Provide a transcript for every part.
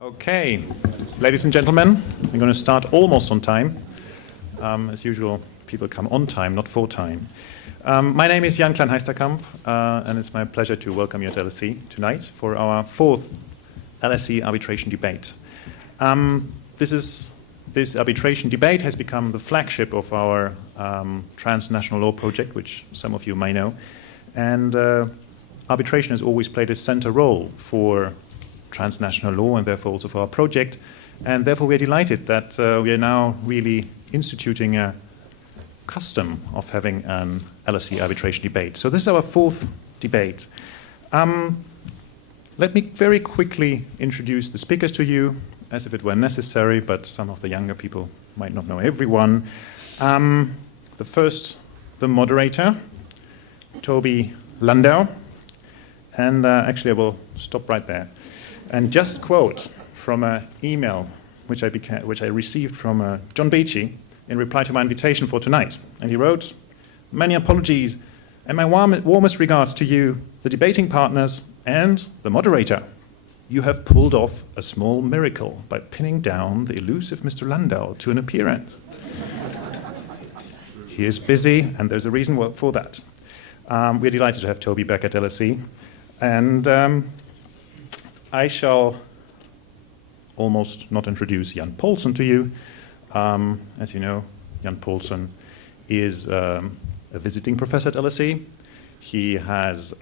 Okay, ladies and gentlemen, we're going to start almost on time. As usual, people come on time, not for time. My name is Jan Klein-Heisterkamp, and it's my pleasure to welcome you at LSE tonight for our fourth LSE arbitration debate. This arbitration debate has become the flagship of our transnational law project, which some of you may know. And arbitration has always played a center role for transnational law and therefore also for our project. And therefore we are delighted that we are now really instituting a custom of having an LSE arbitration debate. So this is our fourth debate. Let me very quickly introduce the speakers to you, as if it were necessary, but some of the younger people might not know everyone. The first, the moderator, Toby Landau. And actually I will stop right there and just quote from an email which I received from John Beachy in reply to my invitation for tonight. And he wrote, "Many apologies and my warmest regards to you, the debating partners and the moderator. You have pulled off a small miracle by pinning down the elusive Mr. Landau to an appearance." He is busy and there's a reason for that. We're delighted to have Toby back at LSE. And I shall almost not introduce Jan Paulsson to you. As you know, Jan Paulsson is a visiting professor at LSE. He has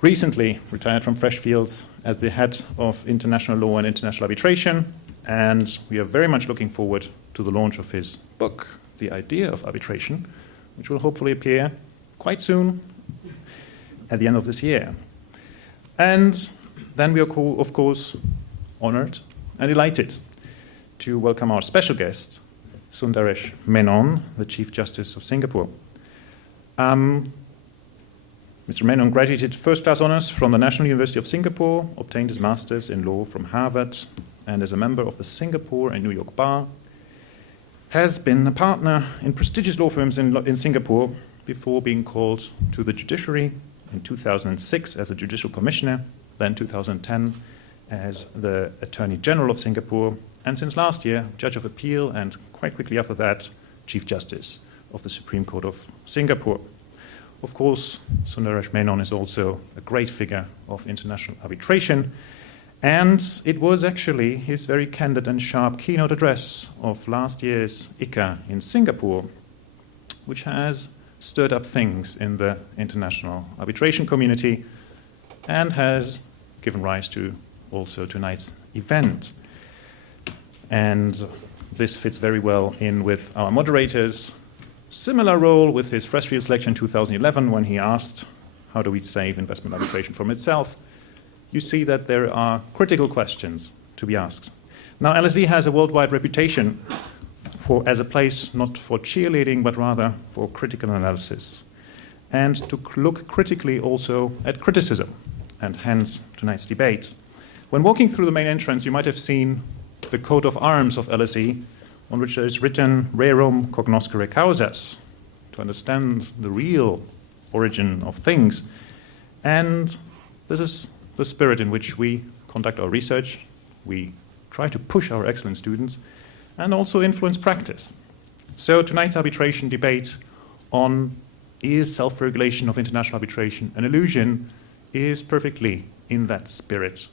recently retired from Freshfields as the head of international law and international arbitration. And we are very much looking forward to the launch of his book, The Idea of Arbitration, which will hopefully appear quite soon at the end of this year. And then we are, of course, honored and delighted to welcome our special guest, Sundaresh Menon, the Chief Justice of Singapore. Mr. Menon graduated first-class honors from the National University of Singapore, obtained his master's in law from Harvard, and is a member of the Singapore and New York Bar, has been a partner in prestigious law firms in Singapore before being called to the judiciary in 2006 as a judicial commissioner, then 2010 as the attorney-general of Singapore, and since last year, judge of appeal, and quite quickly after that, Chief Justice of the Supreme Court of Singapore. Of course, Sundaresh Menon is also a great figure of international arbitration, and it was actually his very candid and sharp keynote address of last year's ICCA in Singapore, which has stirred up things in the international arbitration community and has given rise to also tonight's event. And this fits very well in with our moderator's similar role with his Freshfields lecture in 2011 when he asked, how do we save investment arbitration from itself? You see that there are critical questions to be asked. Now, LSE has a worldwide reputation as a place not for cheerleading, but rather for critical analysis, and to look critically also at criticism, and hence tonight's debate. When walking through the main entrance, you might have seen the coat of arms of LSE, on which there is written rerum cognoscere causas, to understand the real origin of things. And this is the spirit in which we conduct our research. We try to push our excellent students and also influence practice. So tonight's arbitration debate on is self-regulation of international arbitration an illusion is perfectly in that spirit.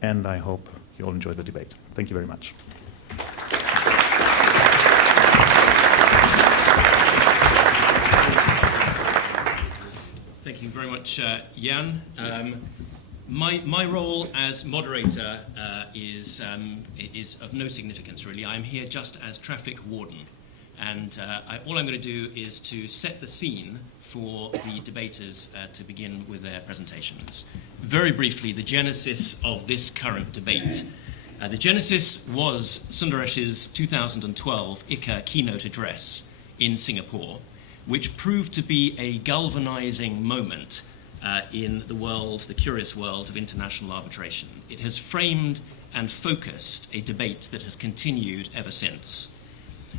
And I hope you all enjoy the debate. Thank you very much. Thank you very much, Jan. My role as moderator is of no significance, really. I'm here just as traffic warden. And all I'm going to do is to set the scene for the debaters to begin with their presentations. Very briefly, the genesis of this current debate. The genesis was Sundaresh's 2012 ICCA keynote address in Singapore, which proved to be a galvanizing moment in the curious world of international arbitration. It has framed and focused a debate that has continued ever since.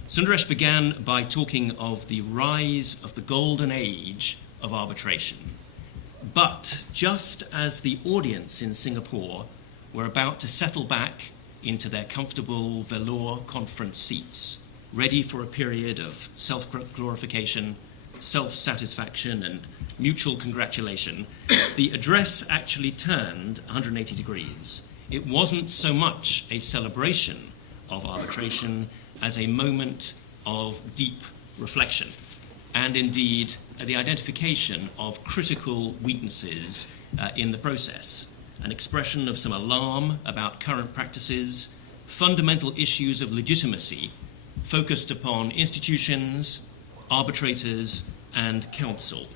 Sundaresh began by talking of the rise of the golden age of arbitration. But just as the audience in Singapore were about to settle back into their comfortable velour conference seats, ready for a period of self-glorification, self-satisfaction, and mutual congratulation, the address actually turned 180 degrees. It wasn't so much a celebration of arbitration as a moment of deep reflection, and indeed the identification of critical weaknesses in the process, an expression of some alarm about current practices, fundamental issues of legitimacy focused upon institutions, arbitrators, and counsel,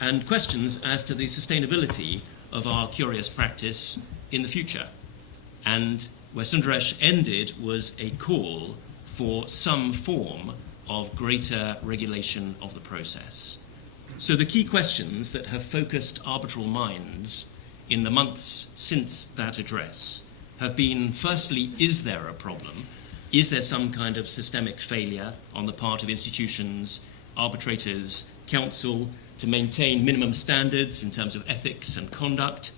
and questions as to the sustainability of our curious practice in the future. And where Sundaresh ended was a call for some form of greater regulation of the process. So the key questions that have focused arbitral minds in the months since that address have been, firstly, is there a problem? Is there some kind of systemic failure on the part of institutions, arbitrators, counsel, to maintain minimum standards in terms of ethics and conduct?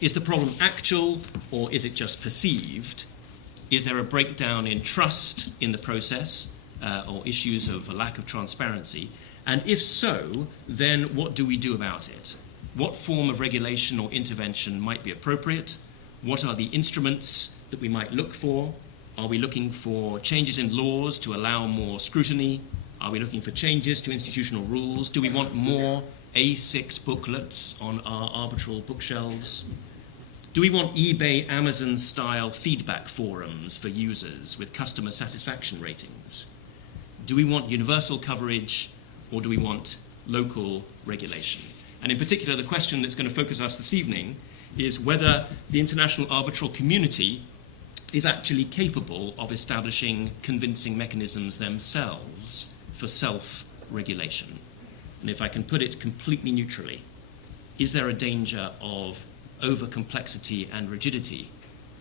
Is the problem actual, or is it just perceived? Is there a breakdown in trust in the process, or issues of a lack of transparency? And if so, then what do we do about it? What form of regulation or intervention might be appropriate? What are the instruments that we might look for? Are we looking for changes in laws to allow more scrutiny? Are we looking for changes to institutional rules? Do we want more A6 booklets on our arbitral bookshelves? Do we want eBay, Amazon-style feedback forums for users with customer satisfaction ratings? Do we want universal coverage, or do we want local regulation? And in particular, the question that's going to focus us this evening is whether the international arbitral community is actually capable of establishing convincing mechanisms themselves for self-regulation. And if I can put it completely neutrally, is there a danger of over-complexity and rigidity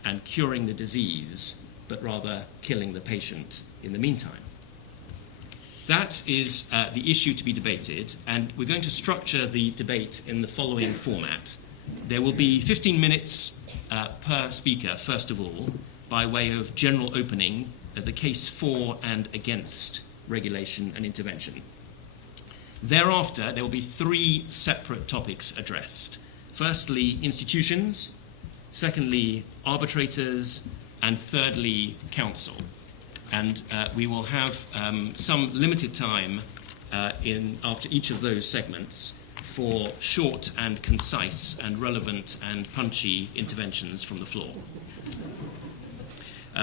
and curing the disease, but rather killing the patient in the meantime? That is the issue to be debated, and we're going to structure the debate in the following format. There will be 15 minutes per speaker, first of all, by way of general opening of the case for and against regulation and intervention. Thereafter, there will be 3 separate topics addressed. Firstly, institutions. Secondly, arbitrators. And thirdly, counsel. And we will have some limited time after each of those segments for short and concise and relevant and punchy interventions from the floor.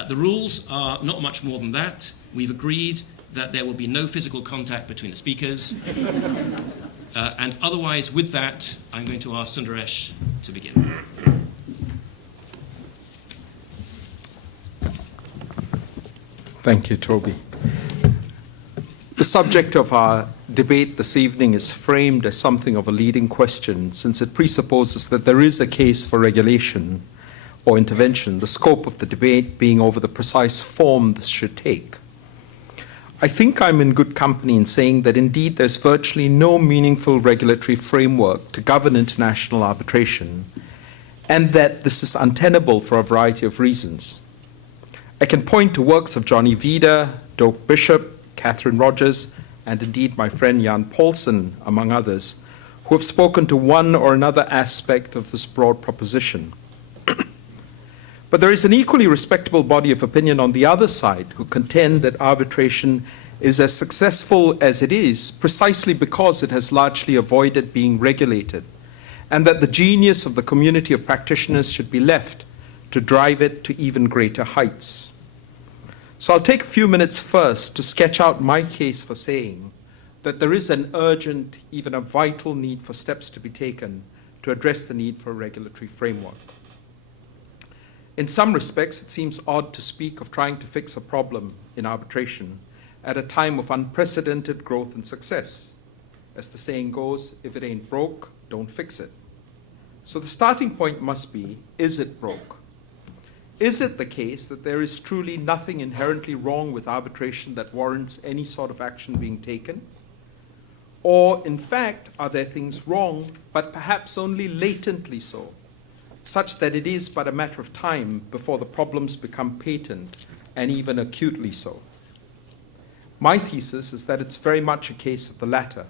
The rules are not much more than that. We've agreed that there will be no physical contact between the speakers. And otherwise, with that, I'm going to ask Sundaresh to begin. Thank you, Toby. The subject of our debate this evening is framed as something of a leading question, since it presupposes that there is a case for regulation or intervention, the scope of the debate being over the precise form this should take. I think I'm in good company in saying that indeed there's virtually no meaningful regulatory framework to govern international arbitration, and that this is untenable for a variety of reasons. I can point to works of Johnny Vida, Doak Bishop, Catherine Rogers, and indeed my friend Jan Paulsson, among others, who have spoken to one or another aspect of this broad proposition. But there is an equally respectable body of opinion on the other side who contend that arbitration is as successful as it is precisely because it has largely avoided being regulated, and that the genius of the community of practitioners should be left to drive it to even greater heights. So I'll take a few minutes first to sketch out my case for saying that there is an urgent, even a vital need for steps to be taken to address the need for a regulatory framework. In some respects, it seems odd to speak of trying to fix a problem in arbitration at a time of unprecedented growth and success. As the saying goes, if it ain't broke, don't fix it. So the starting point must be, is it broke? Is it the case that there is truly nothing inherently wrong with arbitration that warrants any sort of action being taken? Or, in fact, are there things wrong, but perhaps only latently so, such that it is but a matter of time before the problems become patent and even acutely so. My thesis is that it's very much a case of the latter.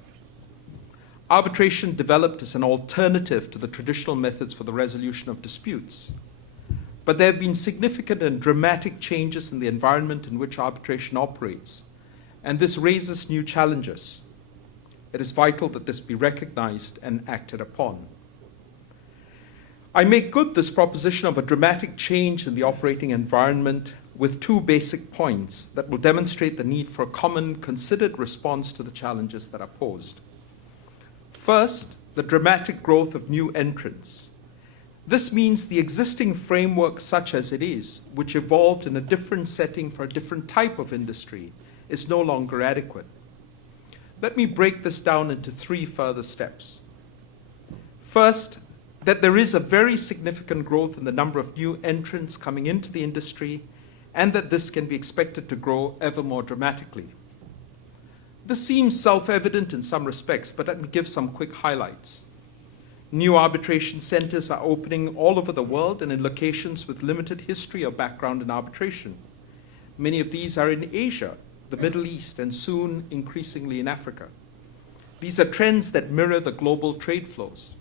Arbitration developed as an alternative to the traditional methods for the resolution of disputes. But there have been significant and dramatic changes in the environment in which arbitration operates, and this raises new challenges. It is vital that this be recognized and acted upon. I make good this proposition of a dramatic change in the operating environment with two basic points that will demonstrate the need for a common, considered response to the challenges that are posed. First, the dramatic growth of new entrants. This means the existing framework, such as it is, which evolved in a different setting for a different type of industry, is no longer adequate. Let me break this down into three further steps. First, that there is a very significant growth in the number of new entrants coming into the industry, and that this can be expected to grow ever more dramatically. This seems self-evident in some respects, but let me give some quick highlights. New arbitration centers are opening all over the world and in locations with limited history or background in arbitration. Many of these are in Asia, the Middle East, and soon increasingly in Africa. These are trends that mirror the global trade flows.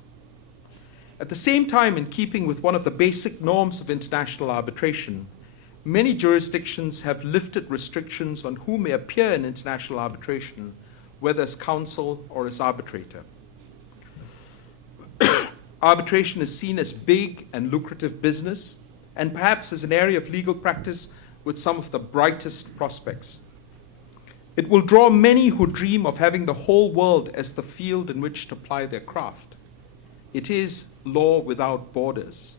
At the same time, in keeping with one of the basic norms of international arbitration, many jurisdictions have lifted restrictions on who may appear in international arbitration, whether as counsel or as arbitrator. Arbitration is seen as big and lucrative business, and perhaps as an area of legal practice with some of the brightest prospects. It will draw many who dream of having the whole world as the field in which to ply their craft. It is law without borders,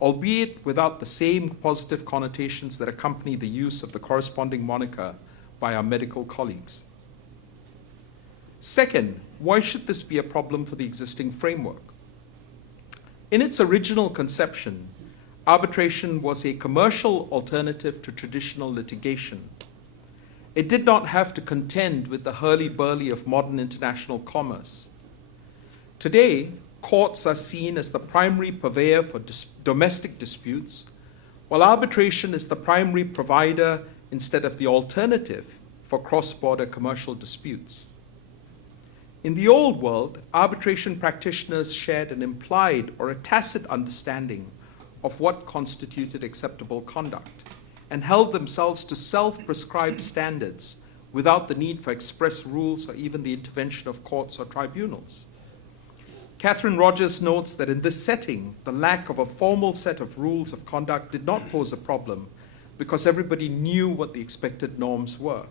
albeit without the same positive connotations that accompany the use of the corresponding moniker by our medical colleagues. Second, why should this be a problem for the existing framework? In its original conception, arbitration was a commercial alternative to traditional litigation. It did not have to contend with the hurly-burly of modern international commerce. Today, courts are seen as the primary purveyor for domestic disputes, while arbitration is the primary provider instead of the alternative for cross-border commercial disputes. In the old world, arbitration practitioners shared an implied or a tacit understanding of what constituted acceptable conduct and held themselves to self-prescribed standards without the need for express rules or even the intervention of courts or tribunals. Catherine Rogers notes that in this setting, the lack of a formal set of rules of conduct did not pose a problem because everybody knew what the expected norms were.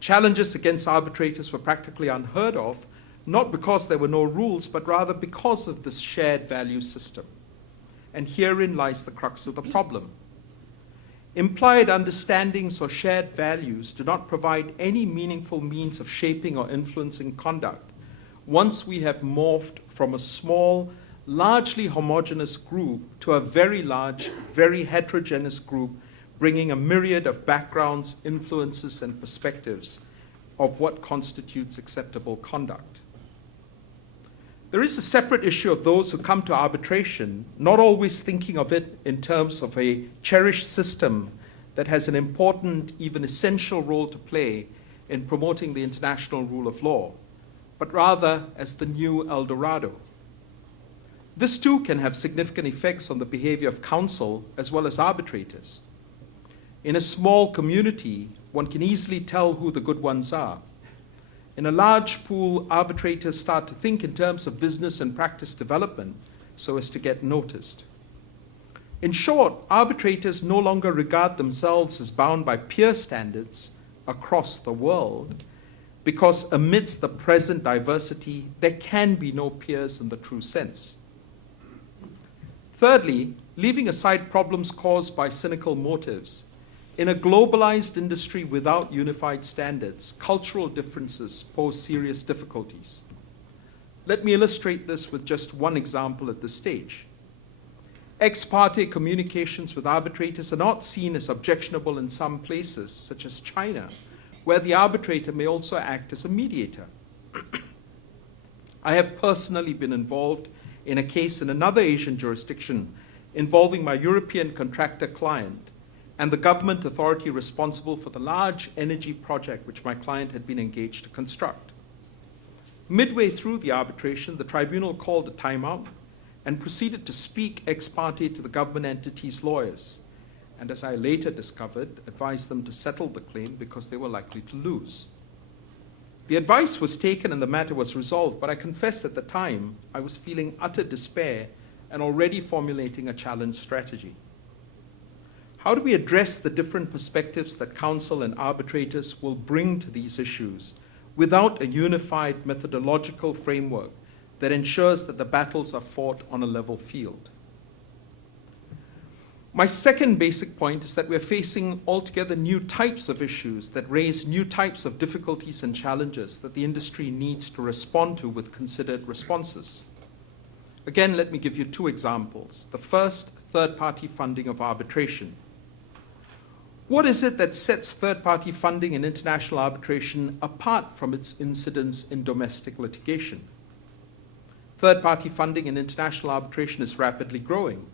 Challenges against arbitrators were practically unheard of, not because there were no rules, but rather because of this shared value system. And herein lies the crux of the problem. Implied understandings or shared values do not provide any meaningful means of shaping or influencing conduct once we have morphed from a small, largely homogeneous group to a very large, very heterogeneous group, bringing a myriad of backgrounds, influences, and perspectives of what constitutes acceptable conduct. There is a separate issue of those who come to arbitration, not always thinking of it in terms of a cherished system that has an important, even essential role to play in promoting the international rule of law, but rather as the new El Dorado. This too can have significant effects on the behavior of counsel as well as arbitrators. In a small community, one can easily tell who the good ones are. In a large pool, arbitrators start to think in terms of business and practice development so as to get noticed. In short, arbitrators no longer regard themselves as bound by peer standards across the world, because amidst the present diversity, there can be no peers in the true sense. Thirdly, leaving aside problems caused by cynical motives, in a globalized industry without unified standards, cultural differences pose serious difficulties. Let me illustrate this with just one example at this stage. Ex parte communications with arbitrators are not seen as objectionable in some places, such as China, where the arbitrator may also act as a mediator. I have personally been involved in a case in another Asian jurisdiction involving my European contractor client and the government authority responsible for the large energy project which my client had been engaged to construct. Midway through the arbitration, the tribunal called a timeout and proceeded to speak ex parte to the government entity's lawyers, and as I later discovered, advised them to settle the claim because they were likely to lose. The advice was taken and the matter was resolved, but I confess at the time I was feeling utter despair and already formulating a challenge strategy. How do we address the different perspectives that counsel and arbitrators will bring to these issues without a unified methodological framework that ensures that the battles are fought on a level field? My second basic point is that we're facing altogether new types of issues that raise new types of difficulties and challenges that the industry needs to respond to with considered responses. Again, let me give you two examples. The first, third-party funding of arbitration. What is it that sets third-party funding in international arbitration apart from its incidence in domestic litigation? Third-party funding in international arbitration is rapidly growing.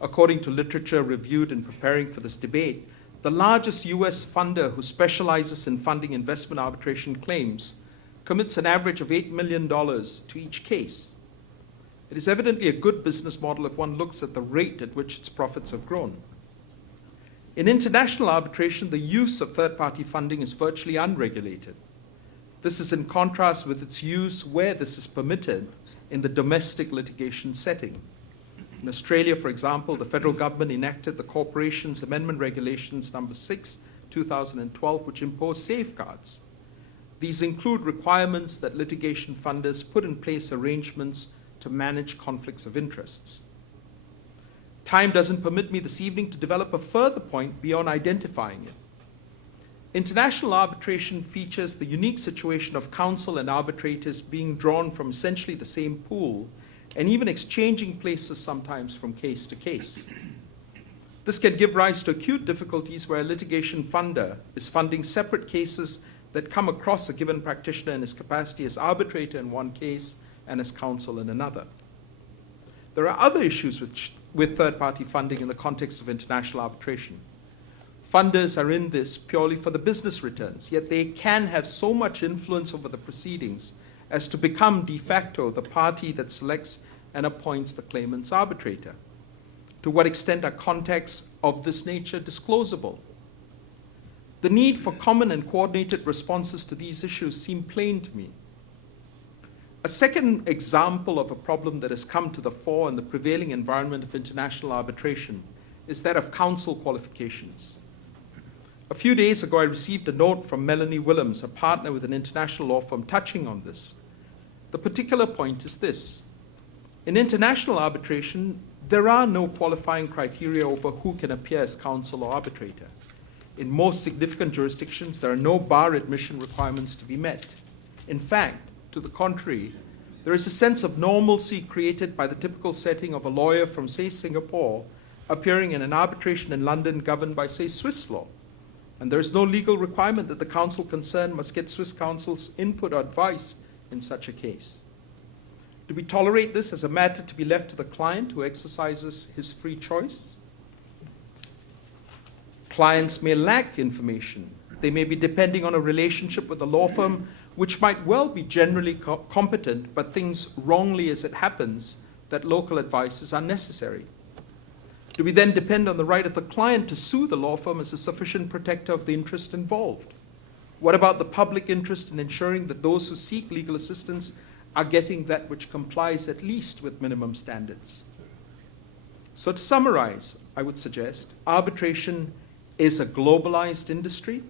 According to literature reviewed in preparing for this debate, the largest US funder who specializes in funding investment arbitration claims commits an average of $8 million to each case. It is evidently a good business model if one looks at the rate at which its profits have grown. In international arbitration, the use of third-party funding is virtually unregulated. This is in contrast with its use where this is permitted in the domestic litigation setting. In Australia, for example, the federal government enacted the Corporations Amendment Regulations No. 6, 2012, which impose safeguards. These include requirements that litigation funders put in place arrangements to manage conflicts of interests. Time doesn't permit me this evening to develop a further point beyond identifying it. International arbitration features the unique situation of counsel and arbitrators being drawn from essentially the same pool and even exchanging places sometimes from case to case. This can give rise to acute difficulties where a litigation funder is funding separate cases that come across a given practitioner in his capacity as arbitrator in one case and as counsel in another. There are other issues with third-party funding in the context of international arbitration. Funders are in this purely for the business returns, yet they can have so much influence over the proceedings as to become de facto the party that selects and appoints the claimant's arbitrator. To what extent are contexts of this nature disclosable? The need for common and coordinated responses to these issues seem plain to me. A second example of a problem that has come to the fore in the prevailing environment of international arbitration is that of counsel qualifications. A few days ago, I received a note from Melanie Willems, a partner with an international law firm, touching on this. The particular point is this. In international arbitration, there are no qualifying criteria over who can appear as counsel or arbitrator. In most significant jurisdictions, there are no bar admission requirements to be met. In fact, to the contrary, there is a sense of normalcy created by the typical setting of a lawyer from, say, Singapore appearing in an arbitration in London governed by, say, Swiss law. And there is no legal requirement that the counsel concerned must get Swiss counsel's input or advice in such a case. Do we tolerate this as a matter to be left to the client who exercises his free choice? Clients may lack information. They may be depending on a relationship with a law firm which might well be generally competent, but thinks wrongly as it happens that local advices are necessary. Do we then depend on the right of the client to sue the law firm as a sufficient protector of the interest involved? What about the public interest in ensuring that those who seek legal assistance are getting that which complies at least with minimum standards? So to summarize, I would suggest arbitration is a globalized industry.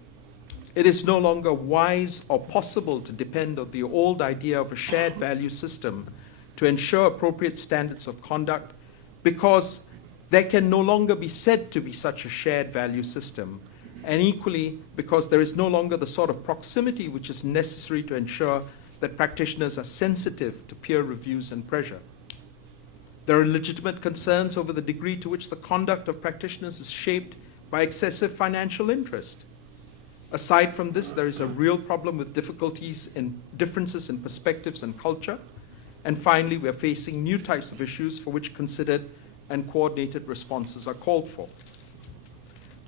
It is no longer wise or possible to depend on the old idea of a shared value system to ensure appropriate standards of conduct, because there can no longer be said to be such a shared value system, and equally because there is no longer the sort of proximity which is necessary to ensure that practitioners are sensitive to peer reviews and pressure. There are legitimate concerns over the degree to which the conduct of practitioners is shaped by excessive financial interest. Aside from this, there is a real problem with difficulties in differences in perspectives and culture, And finally, we are facing new types of issues for which considered and coordinated responses are called for.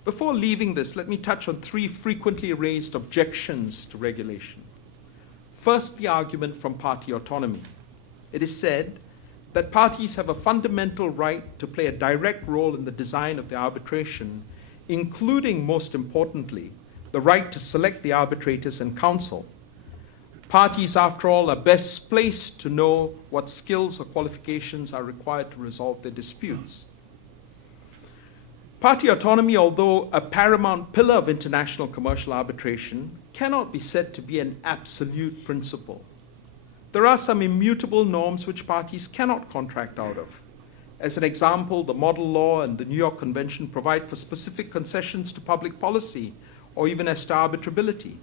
Before leaving this, let me touch on 3 frequently raised objections to regulation. First, the argument from party autonomy. It is said that parties have a fundamental right to play a direct role in the design of the arbitration, including, most importantly, the right to select the arbitrators and counsel. Parties, after all, are best placed to know what skills or qualifications are required to resolve their disputes. Party autonomy, although a paramount pillar of international commercial arbitration, cannot be said to be an absolute principle. There are some immutable norms which parties cannot contract out of. As an example, the model law and the New York Convention provide for specific concessions to public policy or even as to arbitrability.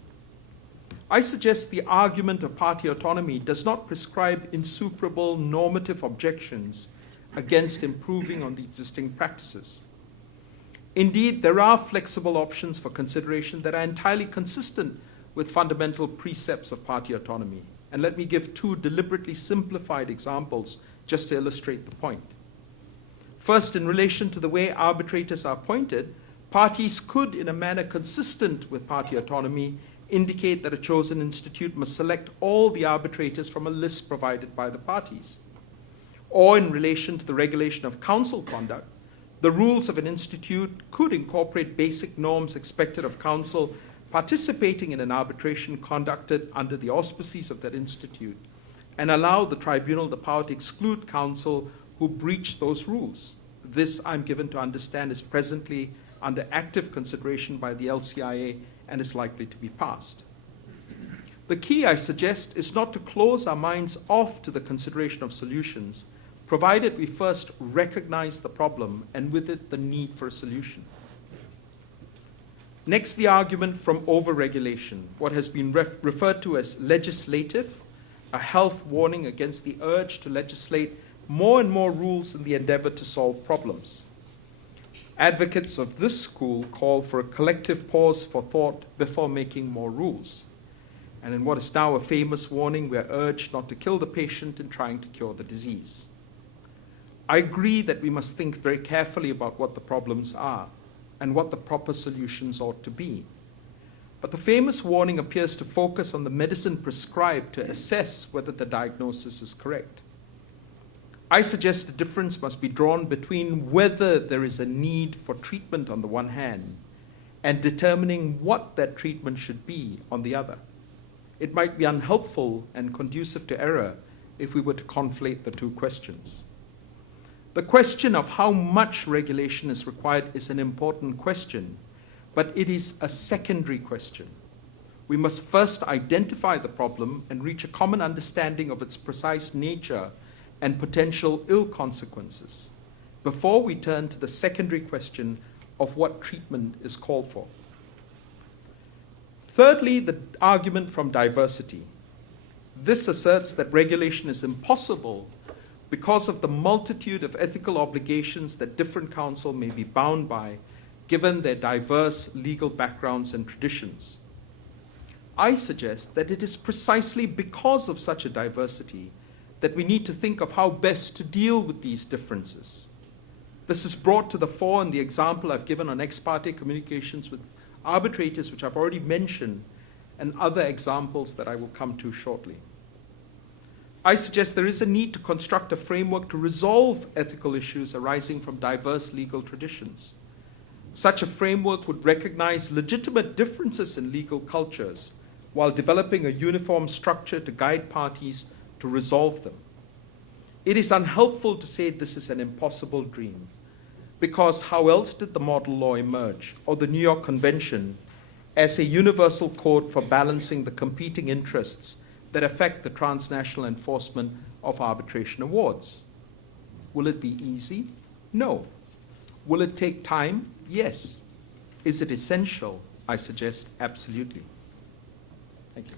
I suggest the argument of party autonomy does not prescribe insuperable normative objections against improving on the existing practices. Indeed, there are flexible options for consideration that are entirely consistent with fundamental precepts of party autonomy. And let me give 2 deliberately simplified examples just to illustrate the point. First, in relation to the way arbitrators are appointed, parties could, in a manner consistent with party autonomy, indicate that a chosen institute must select all the arbitrators from a list provided by the parties. Or in relation to the regulation of counsel conduct, the rules of an institute could incorporate basic norms expected of counsel participating in an arbitration conducted under the auspices of that institute, and allow the tribunal the power to exclude counsel who breach those rules. This, I'm given to understand, is presently under active consideration by the LCIA and is likely to be passed. The key, I suggest, is not to close our minds off to the consideration of solutions, provided we first recognize the problem and with it the need for a solution. Next, the argument from overregulation, what has been referred to as legislative, a health warning against the urge to legislate more and more rules in the endeavor to solve problems. Advocates of this school call for a collective pause for thought before making more rules. And in what is now a famous warning, we are urged not to kill the patient in trying to cure the disease. I agree that we must think very carefully about what the problems are and what the proper solutions ought to be. But the famous warning appears to focus on the medicine prescribed to assess whether the diagnosis is correct. I suggest a difference must be drawn between whether there is a need for treatment on the one hand and determining what that treatment should be on the other. It might be unhelpful and conducive to error if we were to conflate the 2 questions. The question of how much regulation is required is an important question, but it is a secondary question. We must first identify the problem and reach a common understanding of its precise nature and potential ill consequences before we turn to the secondary question of what treatment is called for. Thirdly, the argument from diversity. This asserts that regulation is impossible because of the multitude of ethical obligations that different counsel may be bound by, given their diverse legal backgrounds and traditions. I suggest that it is precisely because of such a diversity that we need to think of how best to deal with these differences. This is brought to the fore in the example I've given on ex parte communications with arbitrators, which I've already mentioned, and other examples that I will come to shortly. I suggest there is a need to construct a framework to resolve ethical issues arising from diverse legal traditions. Such a framework would recognize legitimate differences in legal cultures while developing a uniform structure to guide parties to resolve them. It is unhelpful to say this is an impossible dream, because how else did the model law emerge, or the New York Convention, as a universal code for balancing the competing interests that affect the transnational enforcement of arbitration awards? Will it be easy? No. Will it take time? Yes. Is it essential? I suggest absolutely. Thank you.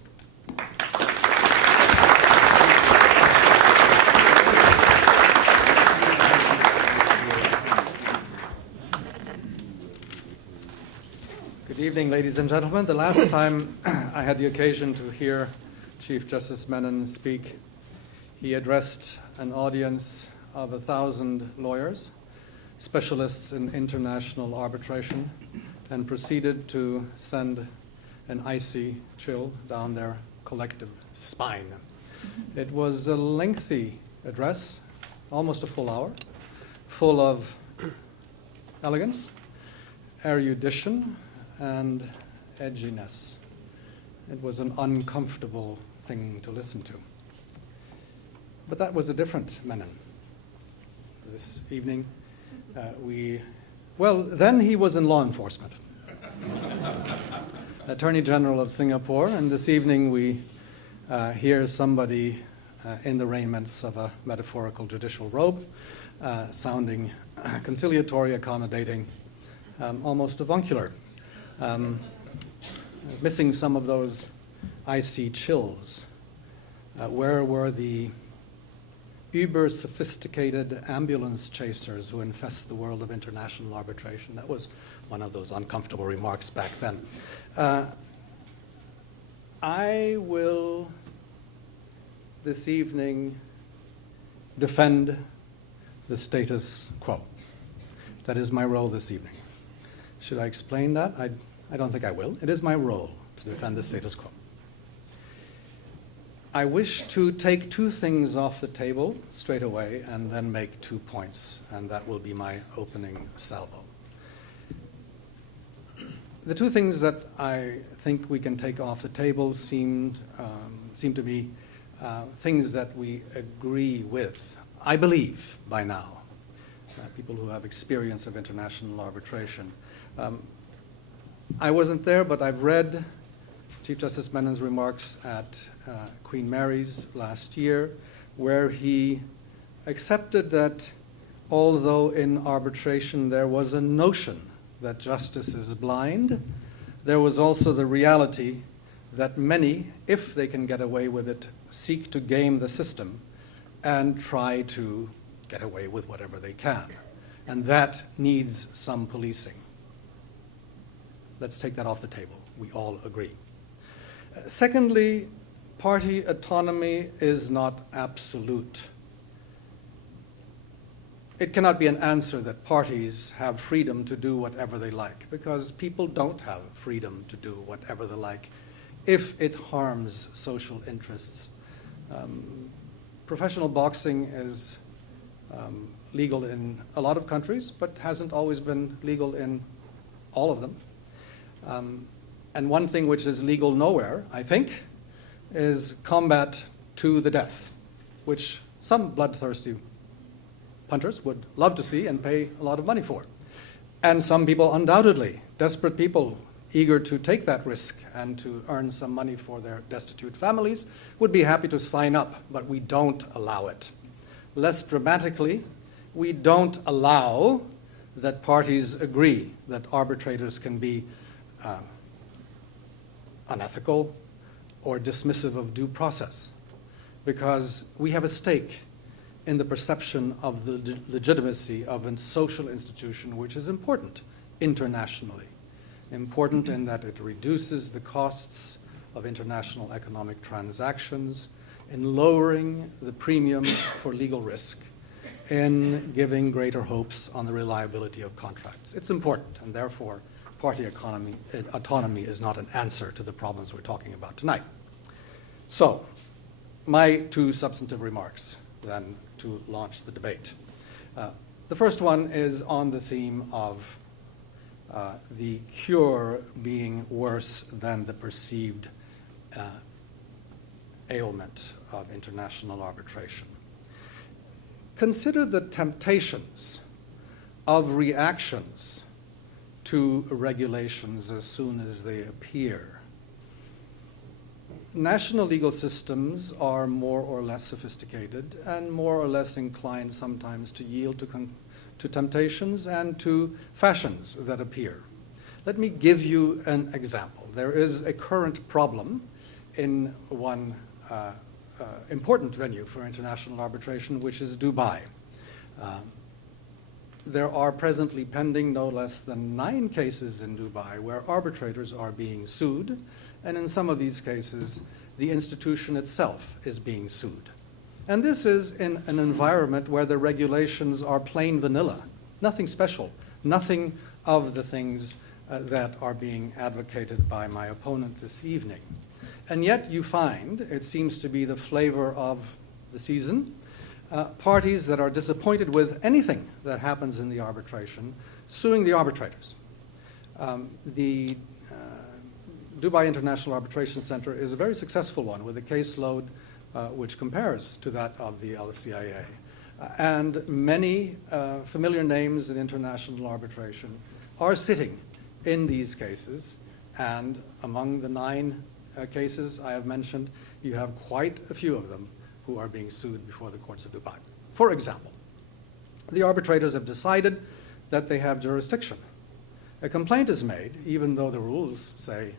Good evening, ladies and gentlemen. The last time I had the occasion to hear Chief Justice Menon speak, He addressed an audience of 1,000 lawyers, specialists in international arbitration, and proceeded to send an icy chill down their collective spine. It was a lengthy address, almost a full hour, full of elegance, erudition, and edginess. It was an uncomfortable thing to listen to. But that was a different Menon. This evening, then he was in law enforcement. Attorney-General of Singapore, and this evening we hear somebody in the raiments of a metaphorical judicial robe, sounding conciliatory, accommodating, almost avuncular, missing some of those icy chills. Where were the uber-sophisticated ambulance chasers who infest the world of international arbitration? That was one of those uncomfortable remarks back then. I will, this evening, defend the status quo. That is my role this evening. Should I explain that? I don't think I will. It is my role to defend the status quo. I wish to take two things off the table straight away and then make 2 points, and that will be my opening salvo. The two things that I think we can take off the table seem to be things that we agree with, I believe, by now, people who have experience of international arbitration. I wasn't there, but I've read Chief Justice Menon's remarks at Queen Mary's last year, where he accepted that although in arbitration there was a notion that justice is blind, there was also the reality that many, if they can get away with it, seek to game the system and try to get away with whatever they can. And that needs some policing. Let's take that off the table. We all agree. Secondly, party autonomy is not absolute. It cannot be an answer that parties have freedom to do whatever they like, because people don't have freedom to do whatever they like if it harms social interests. Professional boxing is legal in a lot of countries, but hasn't always been legal in all of them. And one thing which is legal nowhere, I think, is combat to the death, which some bloodthirsty punters would love to see and pay a lot of money for. And some people, undoubtedly, desperate people eager to take that risk and to earn some money for their destitute families, would be happy to sign up, but we don't allow it. Less dramatically, we don't allow that parties agree that arbitrators can be unethical or dismissive of due process, because we have a stake in the perception of the legitimacy of a social institution which is important internationally. Important in that it reduces the costs of international economic transactions, in lowering the premium for legal risk, in giving greater hopes on the reliability of contracts. It's important, and therefore party autonomy is not an answer to the problems we're talking about tonight. So, my two substantive remarks then to launch the debate. The first one is on the theme of the cure being worse than the perceived ailment of international arbitration. Consider the temptations of reactions to regulations as soon as they appear. National legal systems are more or less sophisticated and more or less inclined sometimes to yield to temptations and to fashions that appear. Let me give you an example. There is a current problem in one important venue for international arbitration, which is Dubai. There are presently pending no less than 9 cases in Dubai where arbitrators are being sued, and in some of these cases, the institution itself is being sued. And this is in an environment where the regulations are plain vanilla, nothing special, nothing of the things that are being advocated by my opponent this evening. And yet you find, it seems to be the flavor of the season, parties that are disappointed with anything that happens in the arbitration suing the arbitrators. The Dubai International Arbitration Center is a very successful one with a caseload which compares to that of the LCIA. And many familiar names in international arbitration are sitting in these cases, and among the 9 cases I have mentioned, you have quite a few of them who are being sued before the courts of Dubai. For example, the arbitrators have decided that they have jurisdiction. A complaint is made, even though the rules say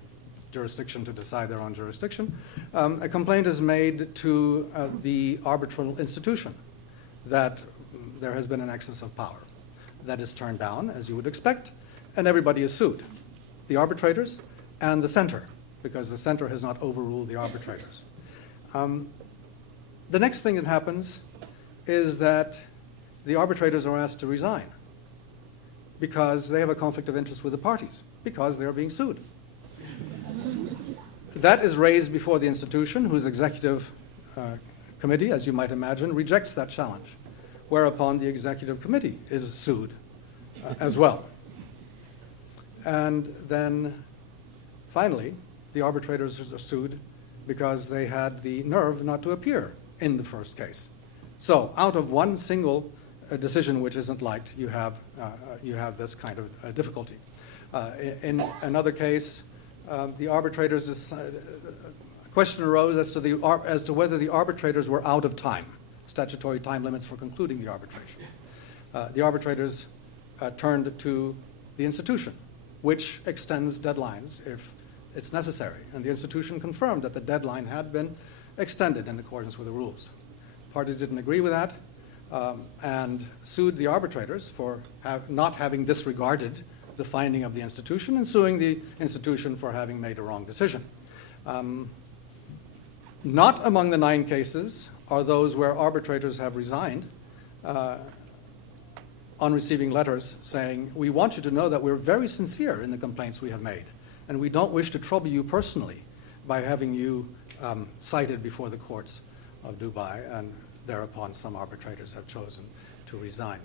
jurisdiction to decide their own jurisdiction. A complaint is made to the arbitral institution that there has been an excess of power. That is turned down, as you would expect, and everybody is sued. The arbitrators and the center, because the center has not overruled the arbitrators. The next thing that happens is that the arbitrators are asked to resign because they have a conflict of interest with the parties, because they are being sued. That is raised before the institution, whose executive committee, as you might imagine, rejects that challenge, whereupon the executive committee is sued as well. And then finally, the arbitrators are sued because they had the nerve not to appear in the first case. So out of one single decision which isn't liked, you have this kind of difficulty. In another case, the arbitrators question arose as to whether the arbitrators were out of time, statutory time limits for concluding the arbitration. The arbitrators turned to the institution, which extends deadlines if it's necessary. And the institution confirmed that the deadline had been extended in accordance with the rules. Parties didn't agree with that and sued the arbitrators for not having disregarded the finding of the institution and suing the institution for having made a wrong decision. Not among the 9 cases are those where arbitrators have resigned on receiving letters saying, we want you to know that we're very sincere in the complaints we have made, and we don't wish to trouble you personally by having you cited before the courts of Dubai, and thereupon some arbitrators have chosen to resign.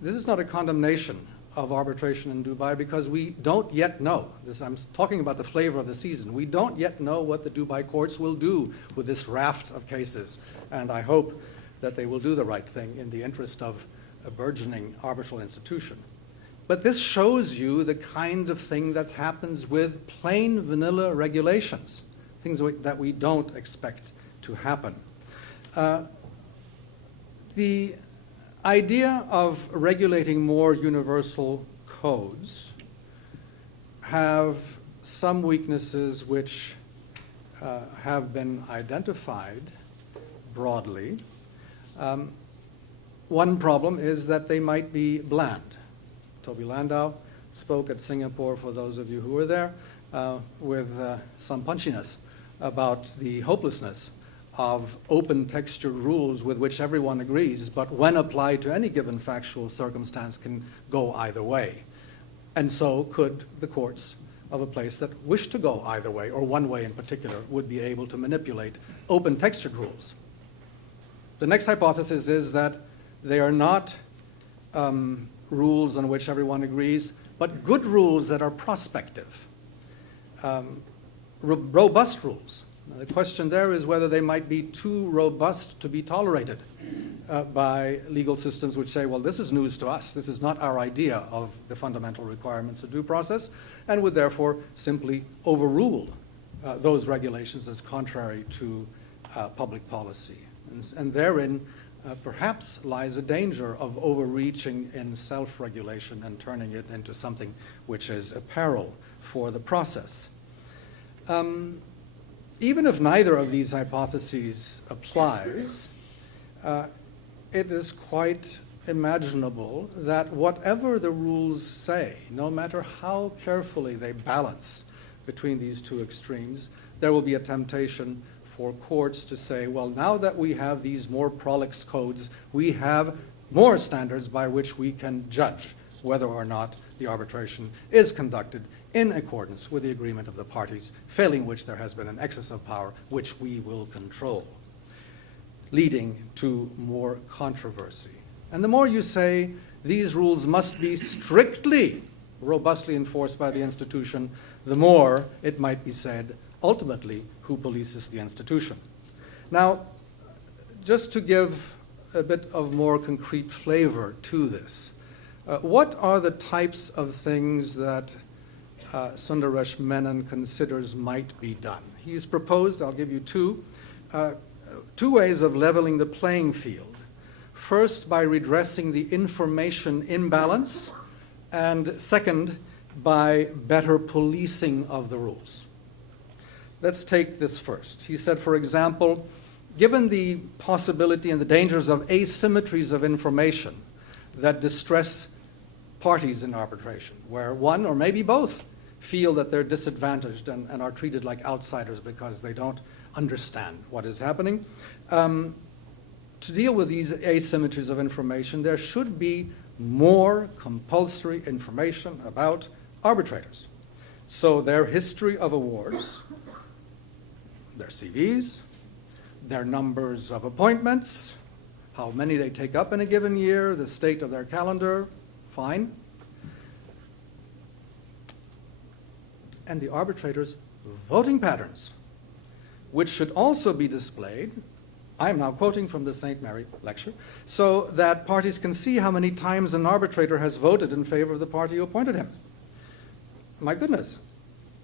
This is not a condemnation of arbitration in Dubai because we don't yet know. I'm talking about the flavor of the season. We don't yet know what the Dubai courts will do with this raft of cases, and I hope that they will do the right thing in the interest of a burgeoning arbitral institution. But this shows you the kind of thing that happens with plain vanilla regulations, things that we don't expect to happen. The idea of regulating more universal codes have some weaknesses which have been identified broadly. One problem is that they might be bland. Toby Landau spoke at Singapore, for those of you who were there, with some punchiness about the hopelessness of open textured rules with which everyone agrees, but when applied to any given factual circumstance can go either way. And so could the courts of a place that wish to go either way, or one way in particular, would be able to manipulate open textured rules. The next hypothesis is that they are not rules on which everyone agrees, but good rules that are prospective, robust rules. Now, the question there is whether they might be too robust to be tolerated by legal systems which say, well, this is news to us. This is not our idea of the fundamental requirements of due process, and would therefore simply overrule those regulations as contrary to public policy. And therein, perhaps lies a danger of overreaching in self-regulation and turning it into something which is a peril for the process. Even if neither of these hypotheses applies, it is quite imaginable that whatever the rules say, no matter how carefully they balance between these two extremes, there will be a temptation for courts to say, well, now that we have these more prolix codes, we have more standards by which we can judge whether or not the arbitration is conducted in accordance with the agreement of the parties, failing which there has been an excess of power which we will control, leading to more controversy. And the more you say these rules must be strictly, robustly enforced by the institution, the more it might be said, ultimately, who polices the institution. Now, just to give a bit of more concrete flavor to this, what are the types of things that Sundaresh Menon considers might be done? He's proposed, I'll give you two ways of leveling the playing field. First, by redressing the information imbalance, and second, by better policing of the rules. Let's take this first. He said, for example, given the possibility and the dangers of asymmetries of information that distress parties in arbitration, where one or maybe both feel that they're disadvantaged and are treated like outsiders because they don't understand what is happening, to deal with these asymmetries of information, there should be more compulsory information about arbitrators. So their history of awards, their CVs, their numbers of appointments, how many they take up in a given year, the state of their calendar, fine. And the arbitrators' voting patterns, which should also be displayed, I am now quoting from the St. Mary lecture, so that parties can see how many times an arbitrator has voted in favor of the party who appointed him. My goodness,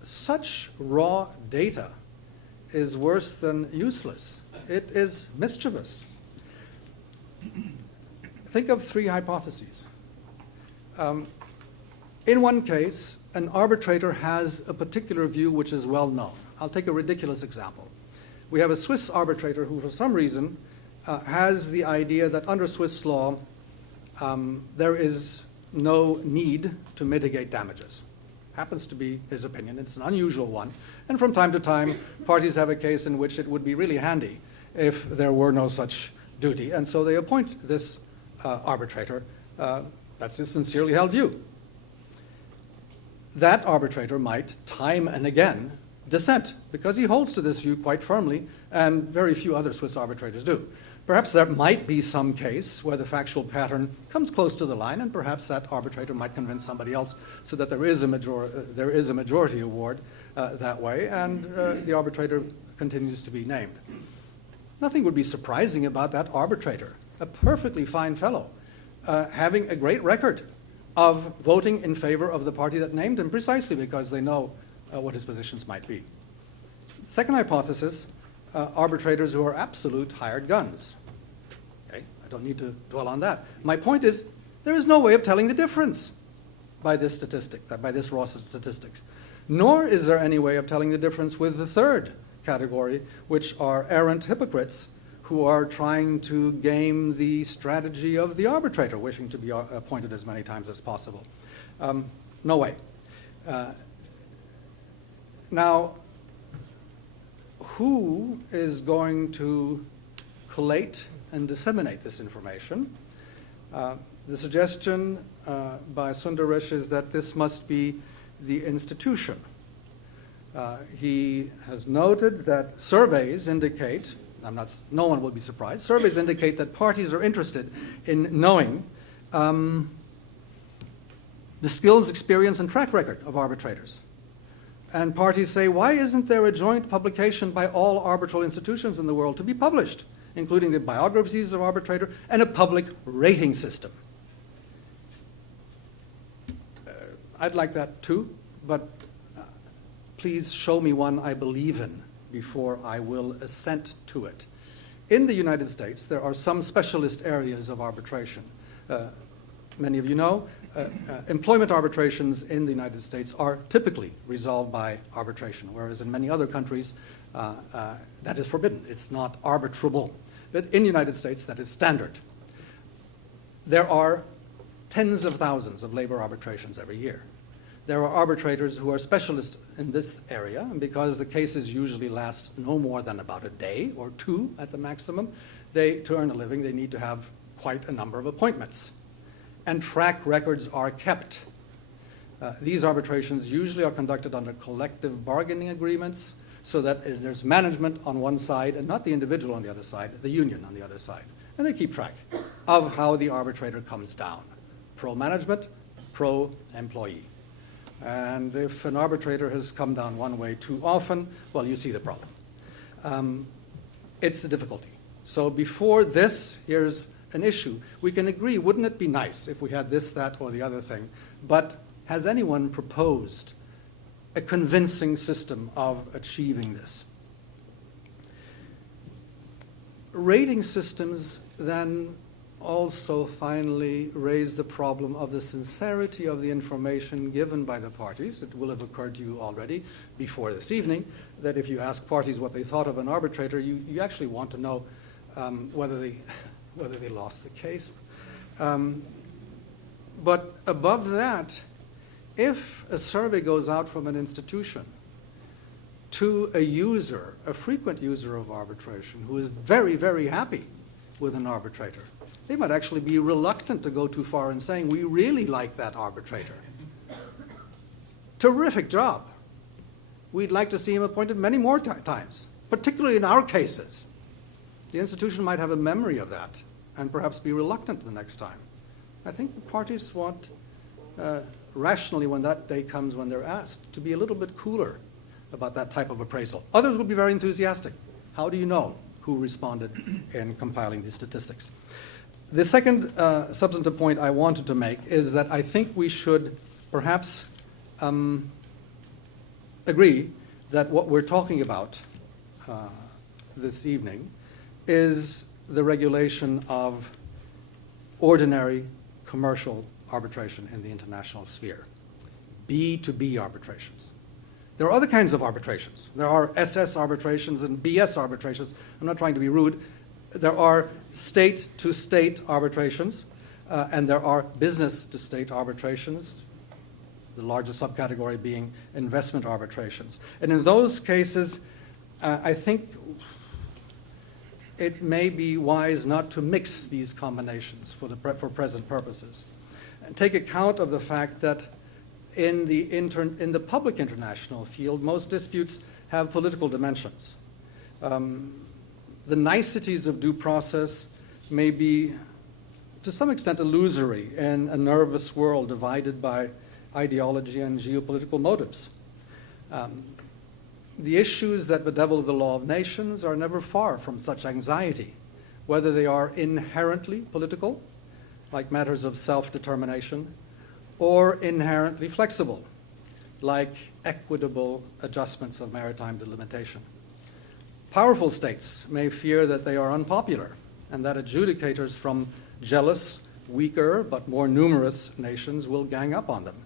such raw data is worse than useless. It is mischievous. Think of three hypotheses. In one case, an arbitrator has a particular view which is well known. I'll take a ridiculous example. We have a Swiss arbitrator who, for some reason, has the idea that under Swiss law, there is no need to mitigate damages. Happens to be his opinion. It's an unusual one. And from time to time, parties have a case in which it would be really handy if there were no such duty. And so they appoint this arbitrator. That's his sincerely held view. That arbitrator might, time and again, dissent, because he holds to this view quite firmly, and very few other Swiss arbitrators do. Perhaps there might be some case where the factual pattern comes close to the line, and perhaps that arbitrator might convince somebody else so that there is a majority award that way, and the arbitrator continues to be named. Nothing would be surprising about that arbitrator, a perfectly fine fellow, having a great record of voting in favor of the party that named him, precisely because they know what his positions might be. Second hypothesis, arbitrators who are absolute hired guns. Okay, I don't need to dwell on that. My point is, there is no way of telling the difference by this statistic, by this raw statistics. Nor is there any way of telling the difference with the third category, which are errant hypocrites who are trying to game the strategy of the arbitrator, wishing to be appointed as many times as possible. No way. Now, who is going to collate and disseminate this information? The suggestion by Sundaresh is that this must be the institution. He has noted that surveys indicate, no one will be surprised, surveys indicate that parties are interested in knowing the skills, experience, and track record of arbitrators. And parties say, why isn't there a joint publication by all arbitral institutions in the world to be published, including the biographies of arbitrator and a public rating system? I'd like that too, but please show me one I believe in before I will assent to it. In the United States, there are some specialist areas of arbitration. Many of you know, employment arbitrations in the United States are typically resolved by arbitration, whereas in many other countries, that is forbidden. It's not arbitrable. But in the United States, that is standard. There are tens of thousands of labor arbitrations every year. There are arbitrators who are specialists in this area, and because the cases usually last no more than about a day or two at the maximum, to earn a living, they need to have quite a number of appointments. And track records are kept. These arbitrations usually are conducted under collective bargaining agreements, so that there's management on one side and not the individual on the other side, the union on the other side. And they keep track of how the arbitrator comes down. Pro-management, pro-employee. And if an arbitrator has come down one way too often, well, you see the problem. It's a difficulty. So before this, here's an issue. We can agree, wouldn't it be nice if we had this, that, or the other thing? But has anyone proposed a convincing system of achieving this? Rating systems then also finally raise the problem of the sincerity of the information given by the parties. It will have occurred to you already before this evening that if you ask parties what they thought of an arbitrator, you actually want to know whether they lost the case. But above that, if a survey goes out from an institution to a user, a frequent user of arbitration, who is very, very happy with an arbitrator, they might actually be reluctant to go too far in saying, we really like that arbitrator. Terrific job. We'd like to see him appointed many more times, particularly in our cases. The institution might have a memory of that and perhaps be reluctant the next time. I think the parties want rationally, when that day comes, when they're asked, to be a little bit cooler about that type of appraisal. Others will be very enthusiastic. How do you know who responded in compiling these statistics? The second substantive point I wanted to make is that I think we should perhaps agree that what we're talking about this evening is the regulation of ordinary commercial arbitration in the international sphere, B2B arbitrations. There are other kinds of arbitrations. There are SS arbitrations and BS arbitrations. I'm not trying to be rude. There are state-to-state arbitrations, and there are business-to-state arbitrations, the largest subcategory being investment arbitrations. And in those cases, I think it may be wise not to mix these combinations for present purposes. And take account of the fact that in the public international field, most disputes have political dimensions. The niceties of due process may be, to some extent, illusory in a nervous world divided by ideology and geopolitical motives. The issues that bedevil the law of nations are never far from such anxiety, whether they are inherently political, like matters of self-determination, or inherently flexible, like equitable adjustments of maritime delimitation. Powerful states may fear that they are unpopular and that adjudicators from jealous, weaker, but more numerous nations will gang up on them.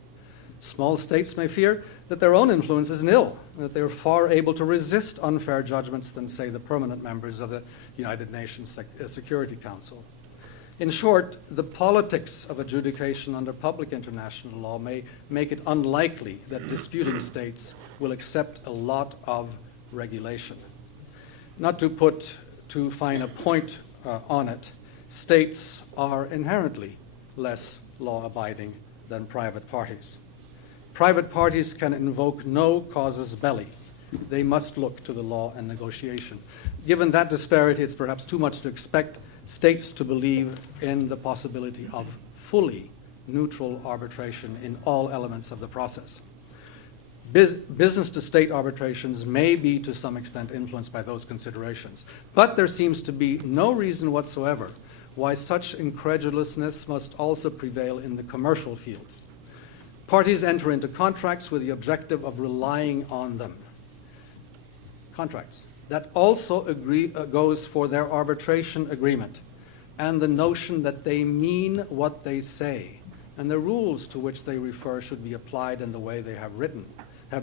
Small states may fear that their own influence is nil, and that they are far able to resist unfair judgments than, say, the permanent members of the United Nations Security Council. In short, the politics of adjudication under public international law may make it unlikely that disputing states will accept a lot of regulation. Not to put too fine a point on it, states are inherently less law-abiding than private parties. Private parties can invoke no casus belli. They must look to the law and negotiation. Given that disparity, it's perhaps too much to expect states to believe in the possibility of fully neutral arbitration in all elements of the process. Business-to-state arbitrations may be to some extent influenced by those considerations, but there seems to be no reason whatsoever why such incredulousness must also prevail in the commercial field. Parties enter into contracts with the objective of relying on them. Contracts that also goes for their arbitration agreement and the notion that they mean what they say, and the rules to which they refer should be applied in the way they have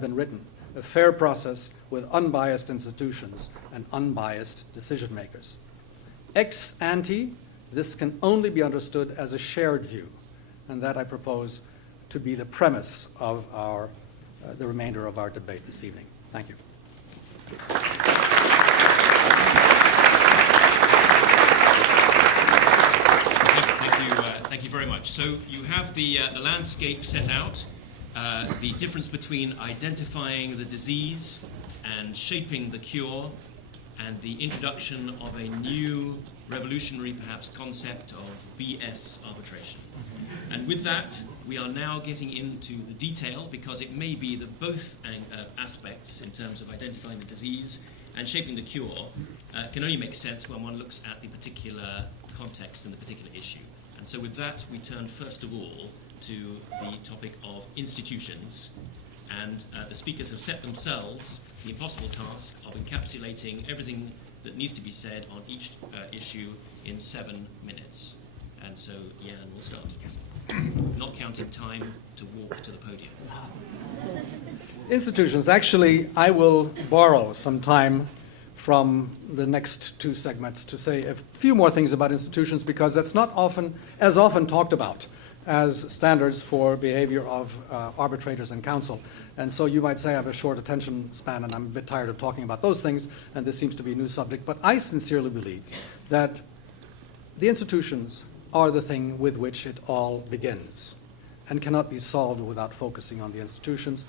been written, a fair process with unbiased institutions and unbiased decision makers. Ex ante, this can only be understood as a shared view, and that I propose to be the premise of the remainder of our debate this evening. Thank you. Thank you very much. So you have the landscape set out, the difference between identifying the disease and shaping the cure, and the introduction of a new, revolutionary perhaps, concept of BS arbitration. And with that, we are now getting into the detail, because it may be that both aspects, in terms of identifying the disease and shaping the cure, can only make sense when one looks at the particular context and the particular issue. And so with that, we turn first of all to the topic of institutions. And the speakers have set themselves the impossible task of encapsulating everything that needs to be said on each issue in 7 minutes. And so Jan will start. Yes. Not counting time to walk to the podium. Institutions. Actually, I will borrow some time from the next 2 segments to say a few more things about institutions, because that's not as often talked about as standards for behavior of arbitrators and counsel. And so you might say I have a short attention span and I'm a bit tired of talking about those things, and this seems to be a new subject. But I sincerely believe that the institutions are the thing with which it all begins and cannot be solved without focusing on the institutions.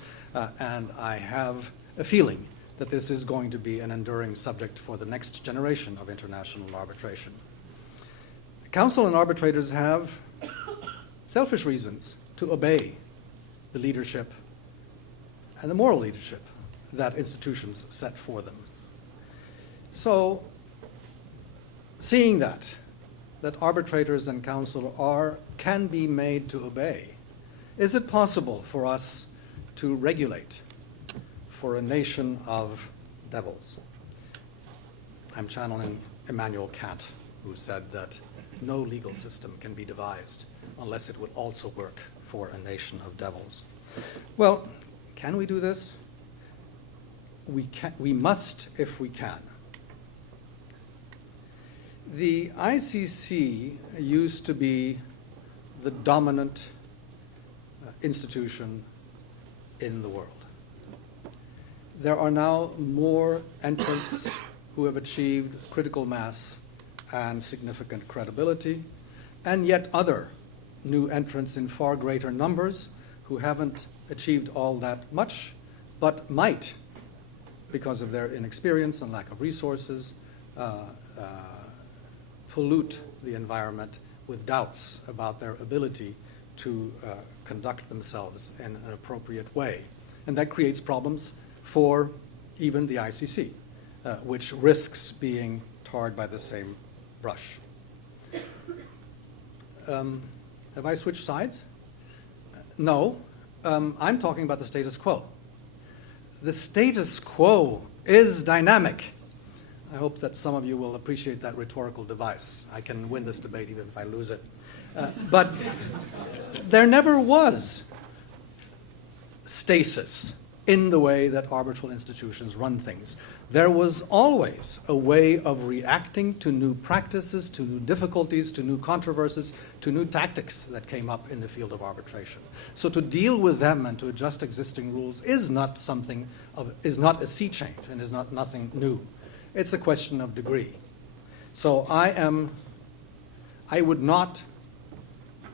And I have a feeling that this is going to be an enduring subject for the next generation of international arbitration. Counsel and arbitrators have selfish reasons to obey the leadership and the moral leadership that institutions set for them. So, seeing that arbitrators and counsel can be made to obey, is it possible for us to regulate for a nation of devils? I'm channeling Immanuel Kant, who said that no legal system can be devised unless it would also work for a nation of devils. Well, can we do this? We must if we can. The ICC used to be the dominant institution in the world. There are now more entrants who have achieved critical mass and significant credibility, and yet other new entrants in far greater numbers who haven't achieved all that much, but might, because of their inexperience and lack of resources, pollute the environment with doubts about their ability to conduct themselves in an appropriate way. And that creates problems for even the ICC, which risks being tarred by the same brush. Have I switched sides? No. I'm talking about the status quo. The status quo is dynamic. I hope that some of you will appreciate that rhetorical device. I can win this debate even if I lose it. But there never was stasis in the way that arbitral institutions run things. There was always a way of reacting to new practices, to new difficulties, to new controversies, to new tactics that came up in the field of arbitration. So to deal with them and to adjust existing rules is not a sea change and is not nothing new. It's a question of degree. So I would not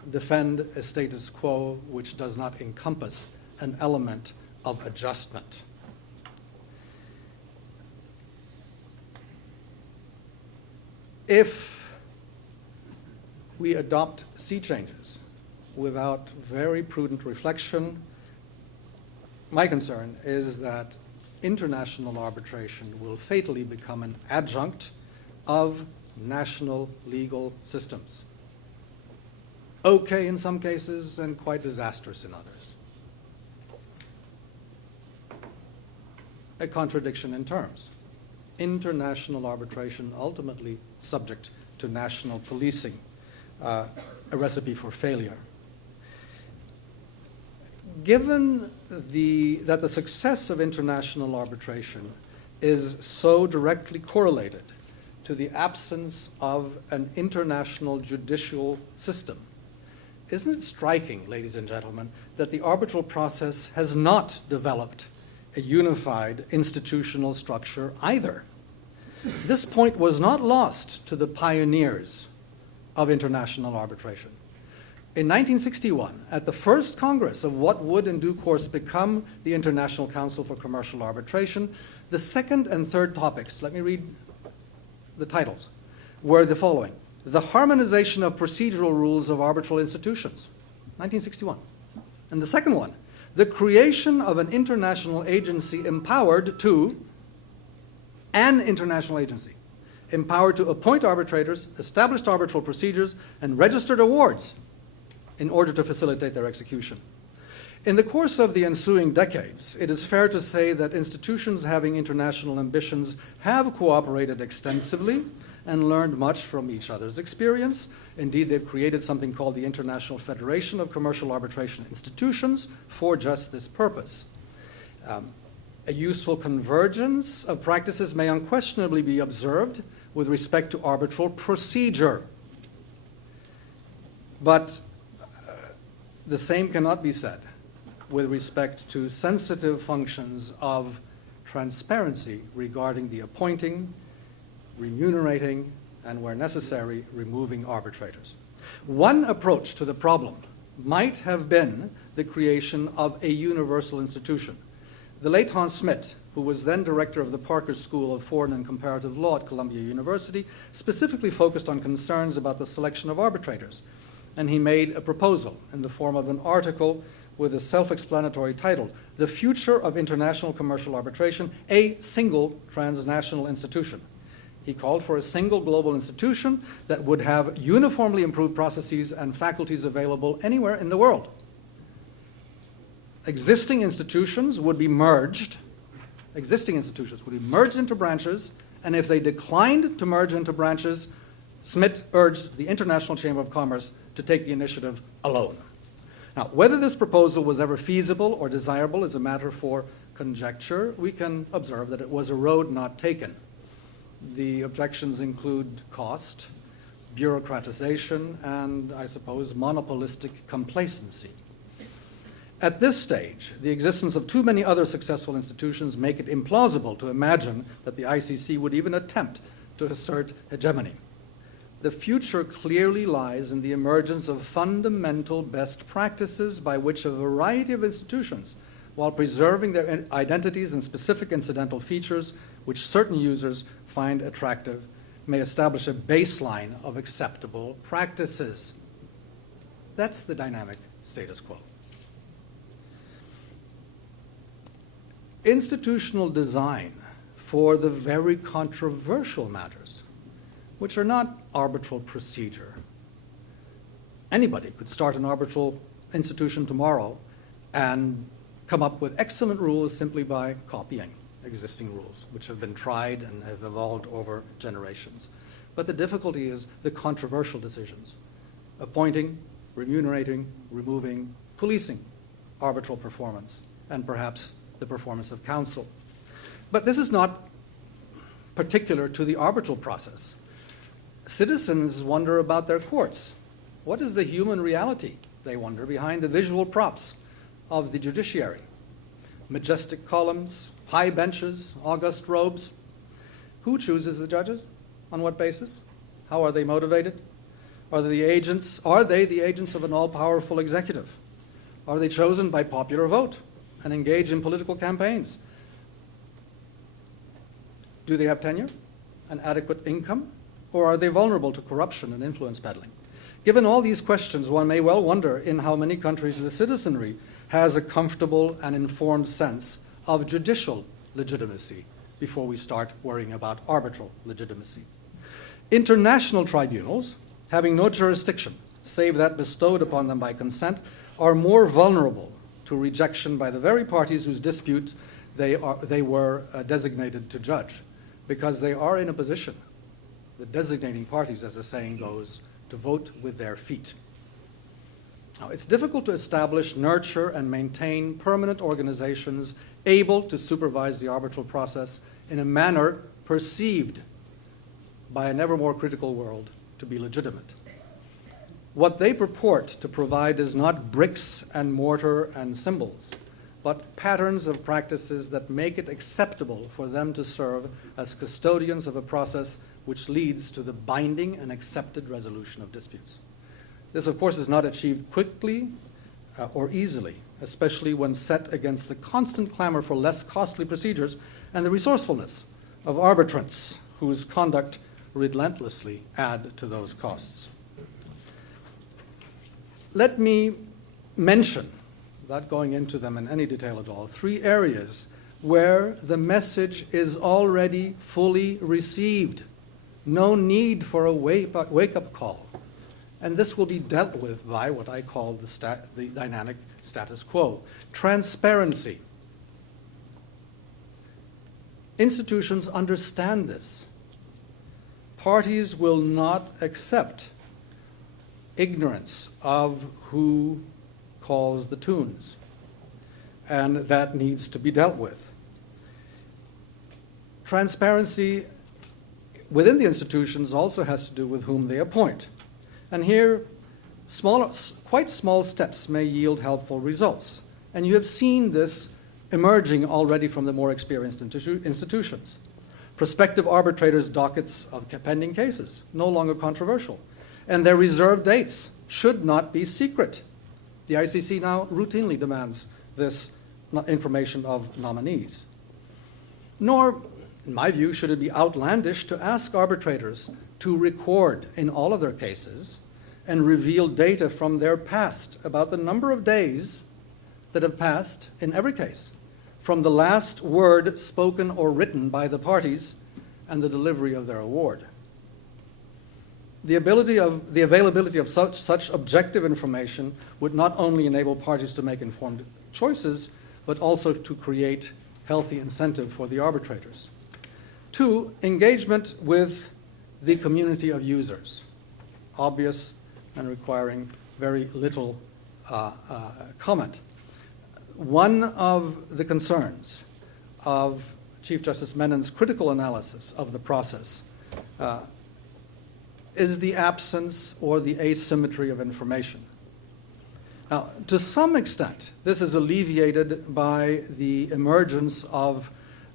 defend a status quo which does not encompass an element of adjustment. If we adopt sea changes without very prudent reflection, my concern is that international arbitration will fatally become an adjunct of national legal systems. Okay in some cases and quite disastrous in others. A contradiction in terms. International arbitration ultimately subject to national policing, a recipe for failure. Given that the success of international arbitration is so directly correlated to the absence of an international judicial system, Isn't it striking, ladies and gentlemen, that the arbitral process has not developed a unified institutional structure either? This point was not lost to the pioneers of international arbitration. In 1961, at the first Congress of what would in due course become the International Council for Commercial Arbitration, the second and third topics, let me read the titles, were the following: the harmonization of procedural rules of arbitral institutions, 1961. And the second one, the creation of an international agency empowered to, an international agency, empowered to appoint arbitrators, establish arbitral procedures, and registered awards in order to facilitate their execution. In the course of the ensuing decades, it is fair to say that institutions having international ambitions have cooperated extensively and learned much from each other's experience. Indeed, they've created something called the International Federation of Commercial Arbitration Institutions for just this purpose. A useful convergence of practices may unquestionably be observed with respect to arbitral procedure. But the same cannot be said with respect to sensitive functions of transparency regarding the appointing, remunerating, and where necessary, removing arbitrators. One approach to the problem might have been the creation of a universal institution. The late Hans Smit, who was then director of the Parker School of Foreign and Comparative Law at Columbia University, specifically focused on concerns about the selection of arbitrators. And he made a proposal in the form of an article with a self-explanatory title, The Future of International Commercial Arbitration, a Single Transnational Institution. He called for a single global institution that would have uniformly improved processes and faculties available anywhere in the world. Existing institutions would be merged into branches, and if they declined to merge into branches, Smit urged the International Chamber of Commerce to take the initiative alone. Now, whether this proposal was ever feasible or desirable is a matter for conjecture. We can observe that it was a road not taken. The objections include cost, bureaucratization, and, I suppose, monopolistic complacency. At this stage, the existence of too many other successful institutions make it implausible to imagine that the ICC would even attempt to assert hegemony. The future clearly lies in the emergence of fundamental best practices by which a variety of institutions, while preserving their identities and specific incidental features which certain users find attractive, may establish a baseline of acceptable practices. That's the dynamic status quo. Institutional design for the very controversial matters, which are not arbitral procedure. Anybody could start an arbitral institution tomorrow and come up with excellent rules simply by copying existing rules, which have been tried and have evolved over generations. But the difficulty is the controversial decisions: appointing, remunerating, removing, policing arbitral performance, and perhaps the performance of counsel. But this is not particular to the arbitral process. Citizens wonder about their courts. What is the human reality, they wonder, behind the visual props of the judiciary? Majestic columns, high benches, august robes. Who chooses the judges? On what basis? How are they motivated? Are they the agents of an all-powerful executive? Are they chosen by popular vote and engage in political campaigns? Do they have tenure and adequate income? Or are they vulnerable to corruption and influence peddling? Given all these questions, one may well wonder in how many countries the citizenry has a comfortable and informed sense of judicial legitimacy before we start worrying about arbitral legitimacy. International tribunals, having no jurisdiction save that bestowed upon them by consent, are more vulnerable to rejection by the very parties whose dispute they were designated to judge, because they are in a position, the designating parties, as the saying goes, to vote with their feet. Now, it's difficult to establish, nurture, and maintain permanent organizations able to supervise the arbitral process in a manner perceived by an ever more critical world to be legitimate. What they purport to provide is not bricks and mortar and symbols, but patterns of practices that make it acceptable for them to serve as custodians of a process which leads to the binding and accepted resolution of disputes. This, of course, is not achieved quickly or easily, especially when set against the constant clamor for less costly procedures and the resourcefulness of arbitrants whose conduct relentlessly add to those costs. Let me mention, without going into them in any detail at all, 3 areas where the message is already fully received. No need for a wake-up call. And this will be dealt with by what I call the dynamic status quo. Transparency. Institutions understand this. Parties will not accept ignorance of who calls the tunes, and that needs to be dealt with. Transparency within the institutions also has to do with whom they appoint. And here, quite small steps may yield helpful results. And you have seen this emerging already from the more experienced institutions. Prospective arbitrators' dockets of pending cases, no longer controversial. And their reserved dates should not be secret. The ICC now routinely demands this information of nominees. Nor, in my view, should it be outlandish to ask arbitrators to record in all of their cases and reveal data from their past about the number of days that have passed in every case, from the last word spoken or written by the parties and the delivery of their award. The availability of such objective information would not only enable parties to make informed choices, but also to create healthy incentive for the arbitrators. 2, engagement with the community of users, obvious and requiring very little comment. One of the concerns of Chief Justice Menon's critical analysis of the process is the absence or the asymmetry of information. Now, to some extent, this is alleviated by the emergence of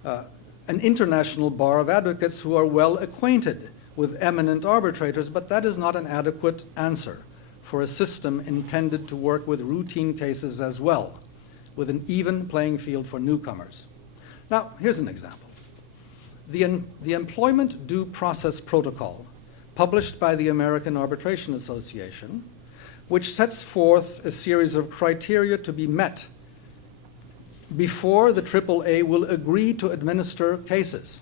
an international bar of advocates who are well acquainted with eminent arbitrators, but that is not an adequate answer for a system intended to work with routine cases as well, with an even playing field for newcomers. Now, here's an example. The Employment Due Process Protocol, published by the American Arbitration Association, which sets forth a series of criteria to be met before the AAA will agree to administer cases.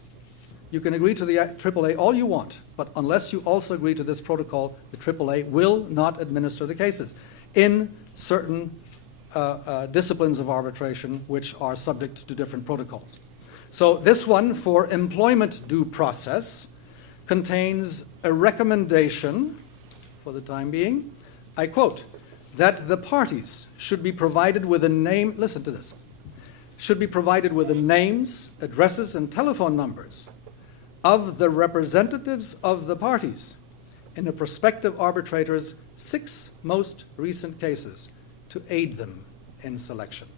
You can agree to the AAA all you want, but unless you also agree to this protocol, the AAA will not administer the cases in certain disciplines of arbitration which are subject to different protocols. So this one, for employment due process, contains a recommendation, for the time being, I quote, that the parties should be provided with a name, listen to this, should be provided with the names, addresses, and telephone numbers of the representatives of the parties in a prospective arbitrator's 6 most recent cases to aid them in selection.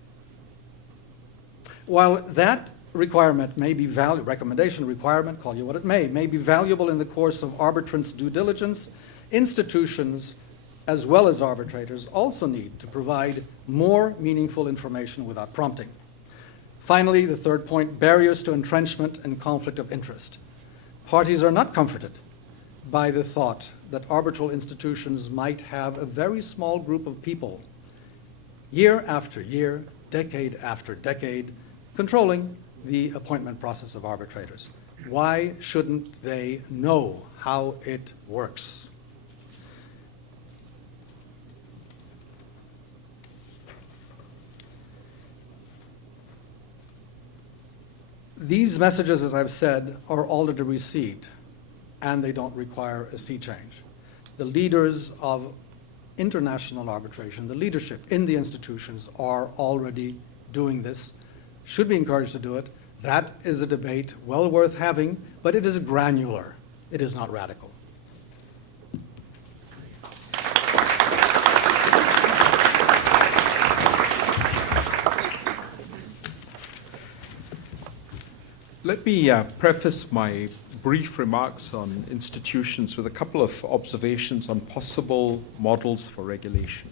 While that requirement may be valuable, recommendation, requirement, call you what it may be valuable in the course of arbitrants' due diligence, institutions as well as arbitrators also need to provide more meaningful information without prompting. Finally, the 3rd point, barriers to entrenchment and conflict of interest. Parties are not comforted by the thought that arbitral institutions might have a very small group of people, year after year, decade after decade, controlling the appointment process of arbitrators. Why shouldn't they know how it works? These messages, as I've said, are already received, and they don't require a sea change. The leaders of international arbitration, the leadership in the institutions, are already doing this, should be encouraged to do it. That is a debate well worth having, but it is granular. It is not radical. Let me preface my brief remarks on institutions with a couple of observations on possible models for regulation.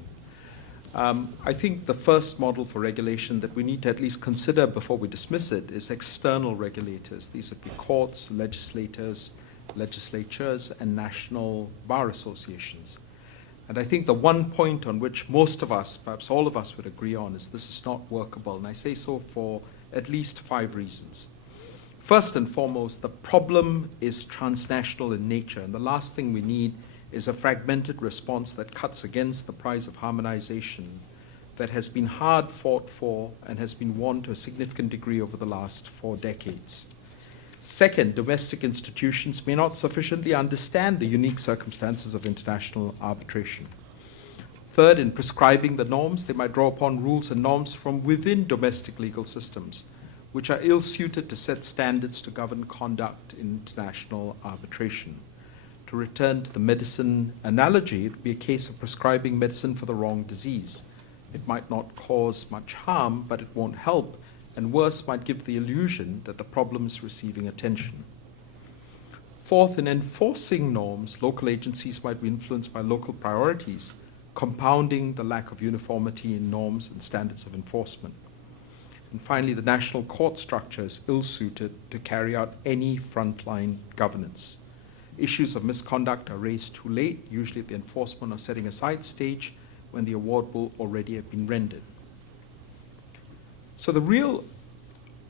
I think the first model for regulation that we need to at least consider before we dismiss it is external regulators. These would be courts, legislators, legislatures, and national bar associations. And I think the one point on which most of us, perhaps all of us, would agree on is this is not workable. And I say so for at least 5 reasons. First and foremost, the problem is transnational in nature, and the last thing we need is a fragmented response that cuts against the prize of harmonization that has been hard fought for and has been won to a significant degree over the last 4 decades. Second, domestic institutions may not sufficiently understand the unique circumstances of international arbitration. Third, in prescribing the norms, they might draw upon rules and norms from within domestic legal systems, which are ill-suited to set standards to govern conduct in international arbitration. To return to the medicine analogy, it would be a case of prescribing medicine for the wrong disease. It might not cause much harm, but it won't help, and worse, might give the illusion that the problem is receiving attention. Fourth, in enforcing norms, local agencies might be influenced by local priorities, compounding the lack of uniformity in norms and standards of enforcement. And finally, the national court structure is ill-suited to carry out any frontline governance. Issues of misconduct are raised too late, usually at the enforcement or setting aside stage, when the award will already have been rendered. So the real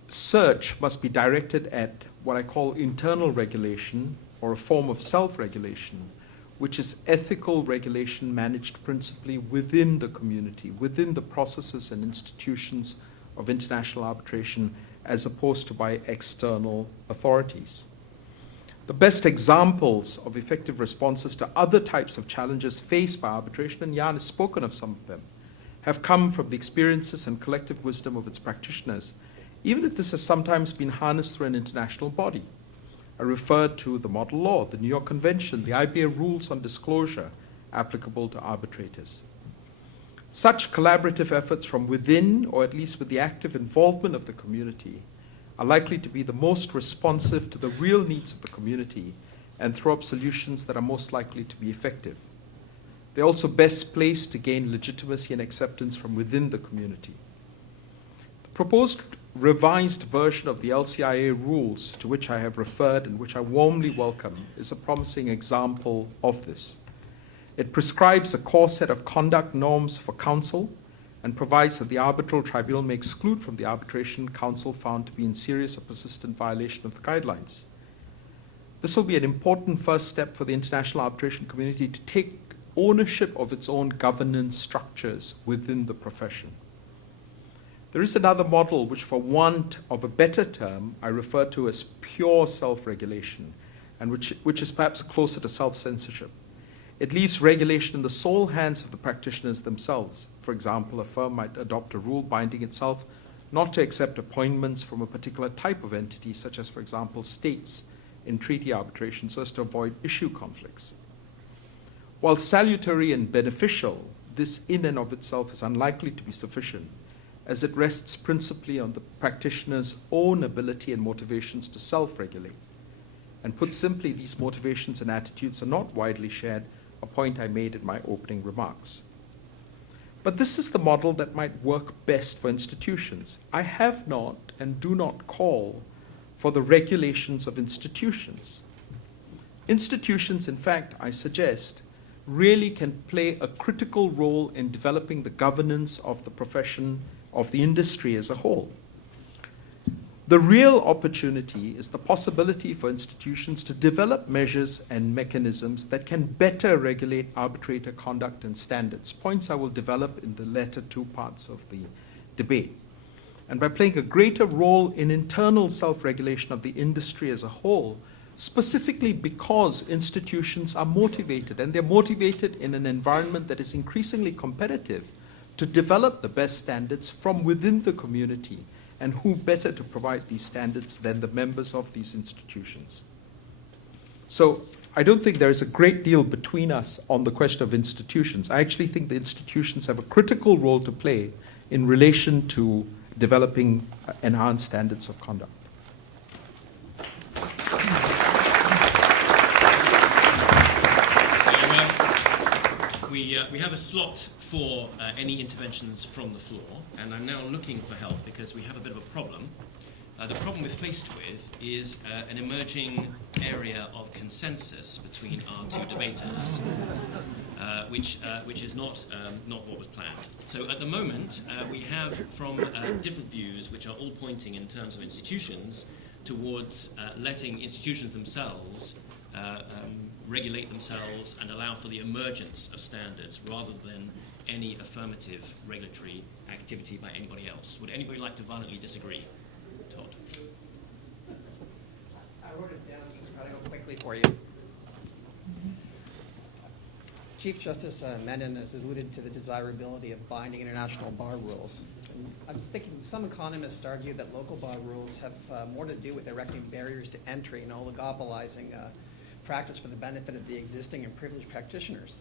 search must be directed at what I call internal regulation, or a form of self-regulation, which is ethical regulation managed principally within the community, within the processes and institutions of international arbitration, as opposed to by external authorities. The best examples of effective responses to other types of challenges faced by arbitration, and Jan has spoken of some of them, have come from the experiences and collective wisdom of its practitioners, even if this has sometimes been harnessed through an international body. I referred to the model law, the New York Convention, the IBA rules on disclosure applicable to arbitrators. Such collaborative efforts from within, or at least with the active involvement of the community, are likely to be the most responsive to the real needs of the community and throw up solutions that are most likely to be effective. They're also best placed to gain legitimacy and acceptance from within the community. The proposed revised version of the LCIA rules, to which I have referred and which I warmly welcome, is a promising example of this. It prescribes a core set of conduct norms for counsel and provides that the arbitral tribunal may exclude from the arbitration counsel found to be in serious or persistent violation of the guidelines. This will be an important first step for the international arbitration community to take ownership of its own governance structures within the profession. There is another model which, for want of a better term, I refer to as pure self-regulation, and which is perhaps closer to self-censorship. It leaves regulation in the sole hands of the practitioners themselves. For example, a firm might adopt a rule binding itself not to accept appointments from a particular type of entity, such as, for example, states in treaty arbitration, so as to avoid issue conflicts. While salutary and beneficial, this in and of itself is unlikely to be sufficient, as it rests principally on the practitioner's own ability and motivations to self-regulate. And put simply, these motivations and attitudes are not widely shared, a point I made in my opening remarks. But this is the model that might work best for institutions. I have not and do not call for the regulations of institutions. Institutions, in fact, I suggest, really can play a critical role in developing the governance of the profession, of the industry as a whole. The real opportunity is the possibility for institutions to develop measures and mechanisms that can better regulate arbitrator conduct and standards, points I will develop in the latter 2 parts of the debate. And by playing a greater role in internal self-regulation of the industry as a whole, specifically because institutions are motivated, and they're motivated in an environment that is increasingly competitive, to develop the best standards from within the community. And who better to provide these standards than the members of these institutions? So I don't think there is a great deal between us on the question of institutions. I actually think the institutions have a critical role to play in relation to developing enhanced standards of conduct. we have a slot for any interventions from the floor, and I'm now looking for help because we have a bit of a problem. The problem we're faced with is an emerging area of consensus between our two debaters, which is not what was planned. So at the moment, we have from different views, which are all pointing in terms of institutions, towards letting institutions themselves regulate themselves and allow for the emergence of standards rather than any affirmative regulatory activity by anybody else. Would anybody like to violently disagree? Todd. I wrote it down, so I'll try to go quickly for you. Chief Justice Menon has alluded to the desirability of binding international bar rules. And I was thinking some economists argue that local bar rules have more to do with erecting barriers to entry and oligopolizing practice for the benefit of the existing and privileged practitioners,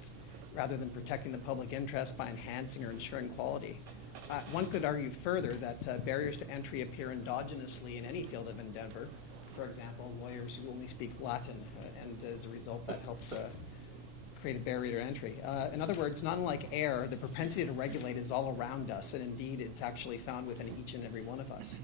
rather than protecting the public interest by enhancing or ensuring quality. One could argue further that barriers to entry appear endogenously in any field of endeavor. For example, lawyers who only speak Latin, and as a result, that helps create a barrier to entry. In other words, not unlike air, the propensity to regulate is all around us, and indeed, it's actually found within each and every one of us.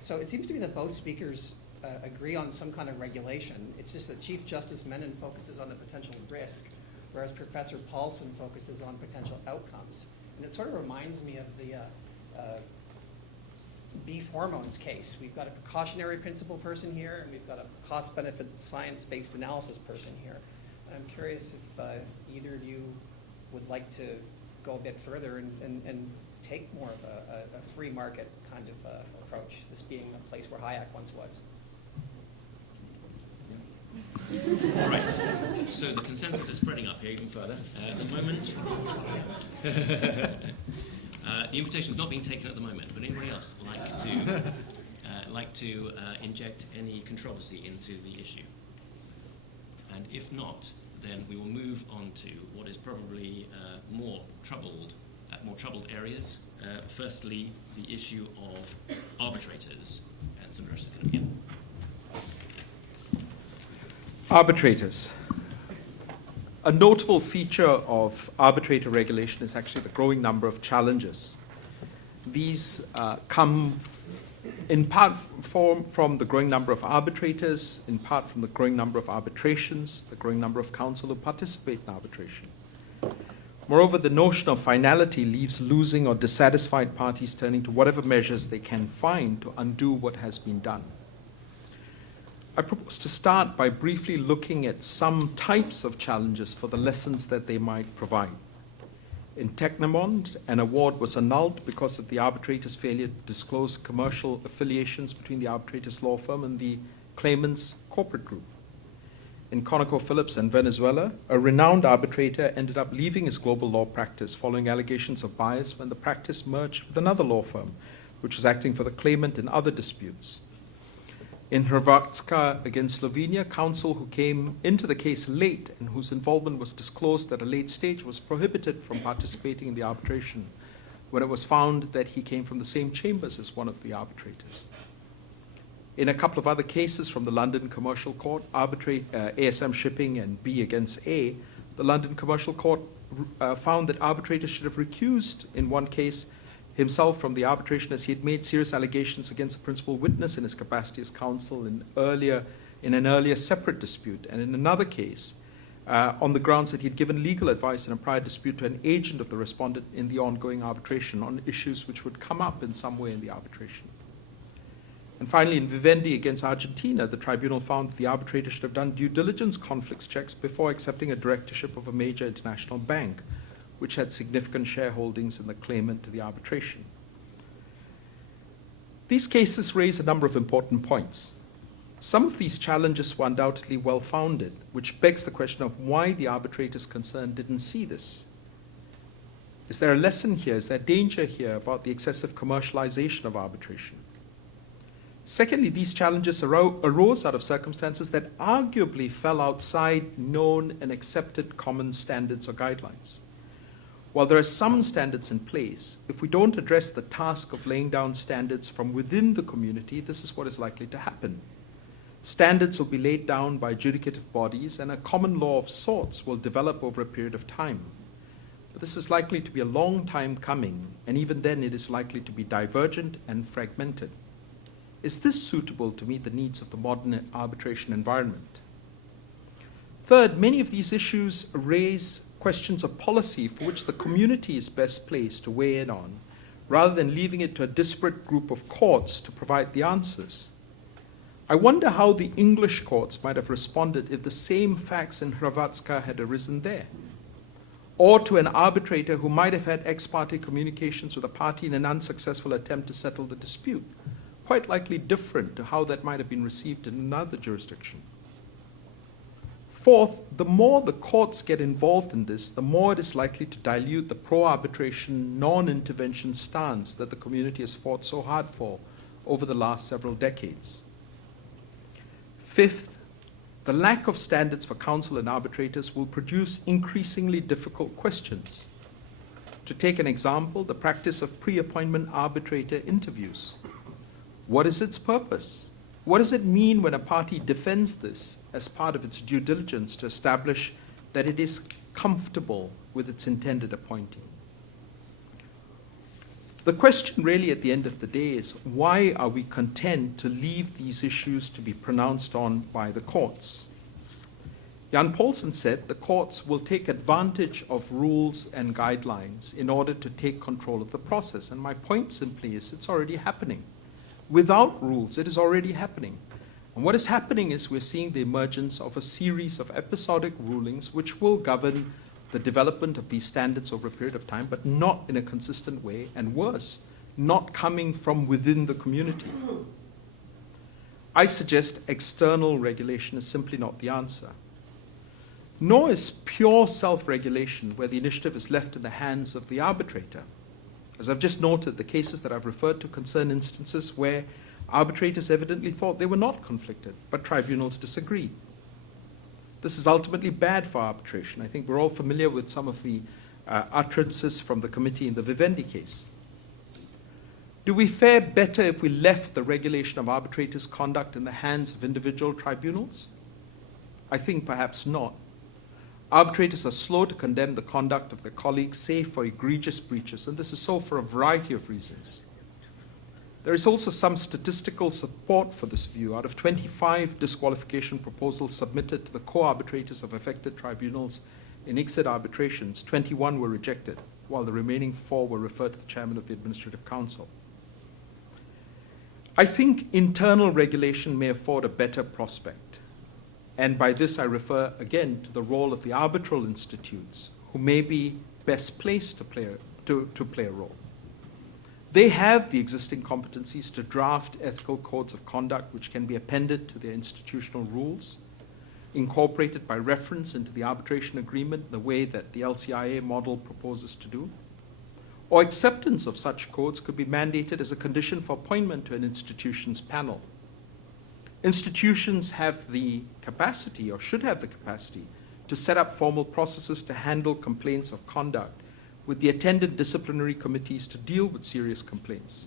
So it seems to me that both speakers agree on some kind of regulation. It's just that Chief Justice Menon focuses on the potential risk, whereas Professor Paulsson focuses on potential outcomes. And it sort of reminds me of the beef hormones case. We've got a precautionary principle person here, and we've got a cost-benefit science-based analysis person here. And I'm curious if either of you would like to go a bit further and take more of a free market kind of approach, this being a place where Hayek once was. All right, so the consensus is spreading up here even further. At the moment, the invitation is not being taken at the moment, but anybody else like to inject any controversy into the issue? And if not, then we will move on to what is probably more troubled areas. Firstly, the issue of arbitrators, and Sundaresh is going to begin. Arbitrators. A notable feature of arbitrator regulation is actually the growing number of challenges. These come in part from the growing number of arbitrators, in part from the growing number of arbitrations, the growing number of counsel who participate in arbitration. Moreover, the notion of finality leaves losing or dissatisfied parties turning to whatever measures they can find to undo what has been done. I propose to start by briefly looking at some types of challenges for the lessons that they might provide. In Technomond, an award was annulled because of the arbitrator's failure to disclose commercial affiliations between the arbitrator's law firm and the claimant's corporate group. In ConocoPhillips and Venezuela, a renowned arbitrator ended up leaving his global law practice following allegations of bias when the practice merged with another law firm, which was acting for the claimant in other disputes. In Hrvatska against Slovenia, counsel who came into the case late and whose involvement was disclosed at a late stage was prohibited from participating in the arbitration when it was found that he came from the same chambers as one of the arbitrators. In a couple of other cases from the London Commercial Court, ASM Shipping and B against A, the London Commercial Court found that arbitrators should have recused in one case himself from the arbitration as he had made serious allegations against a principal witness in his capacity as counsel in an earlier separate dispute, and in another case on the grounds that he had given legal advice in a prior dispute to an agent of the respondent in the ongoing arbitration on issues which would come up in some way in the arbitration. And finally, in Vivendi against Argentina, the tribunal found that the arbitrator should have done due diligence conflicts checks before accepting a directorship of a major international bank, which had significant shareholdings in the claimant to the arbitration. These cases raise a number of important points. Some of these challenges were undoubtedly well-founded, which begs the question of why the arbitrators concerned didn't see this. Is there a lesson here? Is there danger here about the excessive commercialization of arbitration? Secondly, these challenges arose out of circumstances that arguably fell outside known and accepted common standards or guidelines. While there are some standards in place, if we don't address the task of laying down standards from within the community, this is what is likely to happen. Standards will be laid down by adjudicative bodies, and a common law of sorts will develop over a period of time. But this is likely to be a long time coming, and even then it is likely to be divergent and fragmented. Is this suitable to meet the needs of the modern arbitration environment? Third, many of these issues raise questions of policy for which the community is best placed to weigh in on, rather than leaving it to a disparate group of courts to provide the answers. I wonder how the English courts might have responded if the same facts in Hrvatska had arisen there, or to an arbitrator who might have had ex parte communications with a party in an unsuccessful attempt to settle the dispute, quite likely different to how that might have been received in another jurisdiction. Fourth, the more the courts get involved in this, the more it is likely to dilute the pro-arbitration, non-intervention stance that the community has fought so hard for over the last several decades. Fifth, the lack of standards for counsel and arbitrators will produce increasingly difficult questions. To take an example, the practice of pre-appointment arbitrator interviews. What is its purpose? What does it mean when a party defends this as part of its due diligence to establish that it is comfortable with its intended appointee? The question really at the end of the day is, why are we content to leave these issues to be pronounced on by the courts? Jan Paulsson said the courts will take advantage of rules and guidelines in order to take control of the process. And my point simply is it's already happening. Without rules, it is already happening. And what is happening is we're seeing the emergence of a series of episodic rulings which will govern the development of these standards over a period of time, but not in a consistent way, and worse, not coming from within the community. I suggest external regulation is simply not the answer. Nor is pure self-regulation where the initiative is left in the hands of the arbitrator. As I've just noted, the cases that I've referred to concern instances where arbitrators evidently thought they were not conflicted, but tribunals disagreed. This is ultimately bad for arbitration. I think we're all familiar with some of the utterances from the committee in the Vivendi case. Do we fare better if we left the regulation of arbitrators' conduct in the hands of individual tribunals? I think perhaps not. Arbitrators are slow to condemn the conduct of their colleagues, save for egregious breaches, and this is so for a variety of reasons. There is also some statistical support for this view. Out of 25 disqualification proposals submitted to the co-arbitrators of affected tribunals in ICCA arbitrations, 21 were rejected, while the remaining 4 were referred to the chairman of the Administrative Council. I think internal regulation may afford a better prospect. And by this I refer again to the role of the arbitral institutes, who may be best placed to play a role. They have the existing competencies to draft ethical codes of conduct which can be appended to their institutional rules, incorporated by reference into the arbitration agreement the way that the LCIA model proposes to do. Or acceptance of such codes could be mandated as a condition for appointment to an institution's panel. Institutions have the capacity, or should have the capacity, to set up formal processes to handle complaints of conduct, with the attendant disciplinary committees to deal with serious complaints.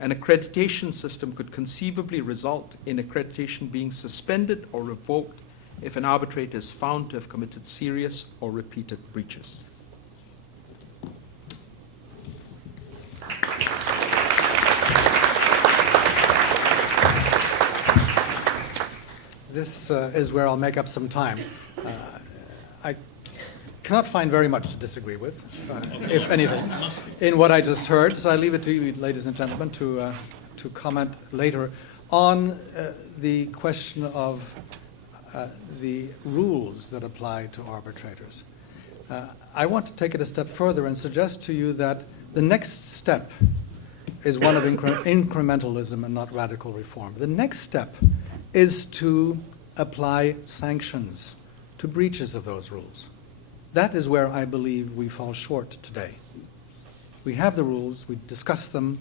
An accreditation system could conceivably result in accreditation being suspended or revoked if an arbitrator is found to have committed serious or repeated breaches. This is where I'll make up some time. I cannot find very much to disagree with, if anything, in what I just heard. So I leave it to you, ladies and gentlemen, to comment later on the question of the rules that apply to arbitrators. I want to take it a step further and suggest to you that the next step is one of incrementalism and not radical reform. The next step is to apply sanctions to breaches of those rules. That is where I believe we fall short today. We have the rules, we discuss them,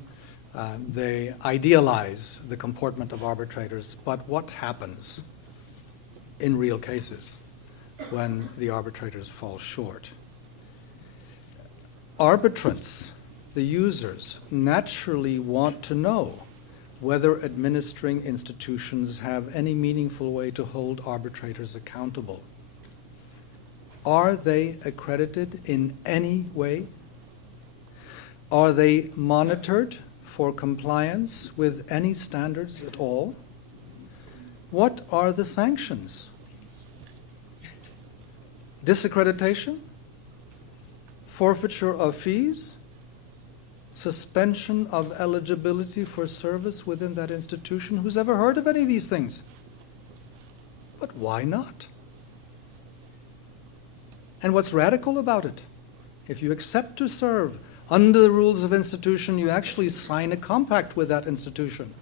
they idealize the comportment of arbitrators, but what happens in real cases when the arbitrators fall short? Arbitrants, the users, naturally want to know whether administering institutions have any meaningful way to hold arbitrators accountable. Are they accredited in any way? Are they monitored for compliance with any standards at all? What are the sanctions? Disaccreditation? Forfeiture of fees? Suspension of eligibility for service within that institution? Who's ever heard of any of these things? But why not? And what's radical about it? If you accept to serve under the rules of institution, you actually sign a compact with that institution.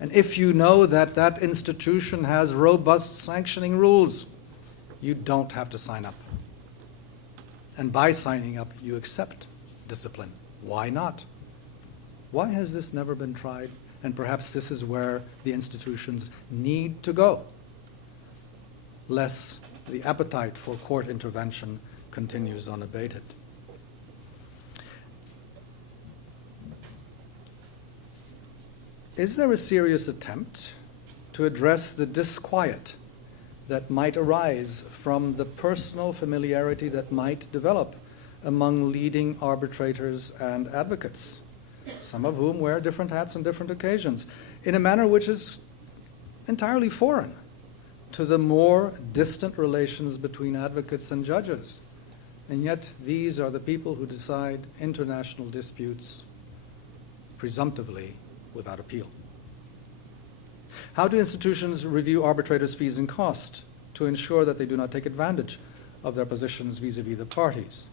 And if you know that that institution has robust sanctioning rules, you don't have to sign up. And by signing up, you accept discipline. Why not? Why has this never been tried? And perhaps this is where the institutions need to go, lest the appetite for court intervention continues unabated. Is there a serious attempt to address the disquiet that might arise from the personal familiarity that might develop among leading arbitrators and advocates, some of whom wear different hats on different occasions, in a manner which is entirely foreign to the more distant relations between advocates and judges? And yet these are the people who decide international disputes presumptively without appeal. How do institutions review arbitrators' fees and costs to ensure that they do not take advantage of their positions vis-à-vis the parties?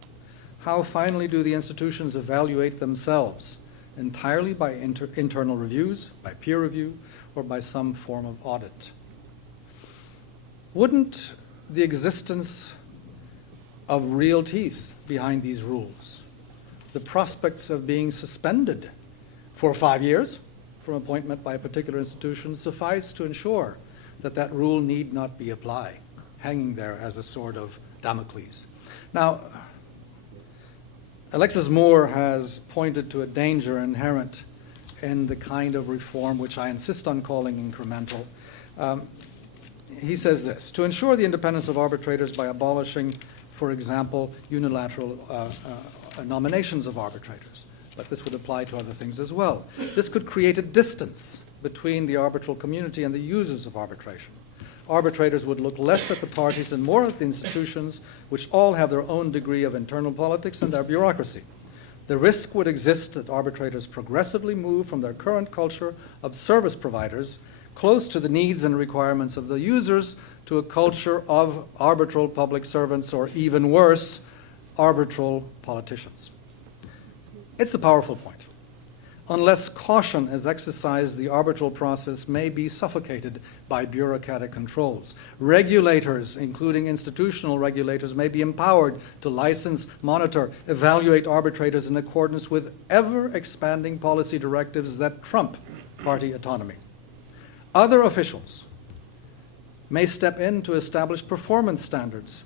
How finally do the institutions evaluate themselves? Entirely by internal reviews, by peer review, or by some form of audit? Wouldn't the existence of real teeth behind these rules, the prospects of being suspended for 5 years from appointment by a particular institution, suffice to ensure that that rule need not be applied, hanging there as a sword of Damocles? Now, Alexis Moore has pointed to a danger inherent in the kind of reform which I insist on calling incremental. He says this: to ensure the independence of arbitrators by abolishing, for example, unilateral nominations of arbitrators. But this would apply to other things as well. This could create a distance between the arbitral community and the users of arbitration. Arbitrators would look less at the parties and more at the institutions, which all have their own degree of internal politics and their bureaucracy. The risk would exist that arbitrators progressively move from their current culture of service providers, close to the needs and requirements of the users, to a culture of arbitral public servants, or even worse, arbitral politicians. It's a powerful point. Unless caution is exercised, the arbitral process may be suffocated by bureaucratic controls. Regulators, including institutional regulators, may be empowered to license, monitor, evaluate arbitrators in accordance with ever-expanding policy directives that trump party autonomy. Other officials may step in to establish performance standards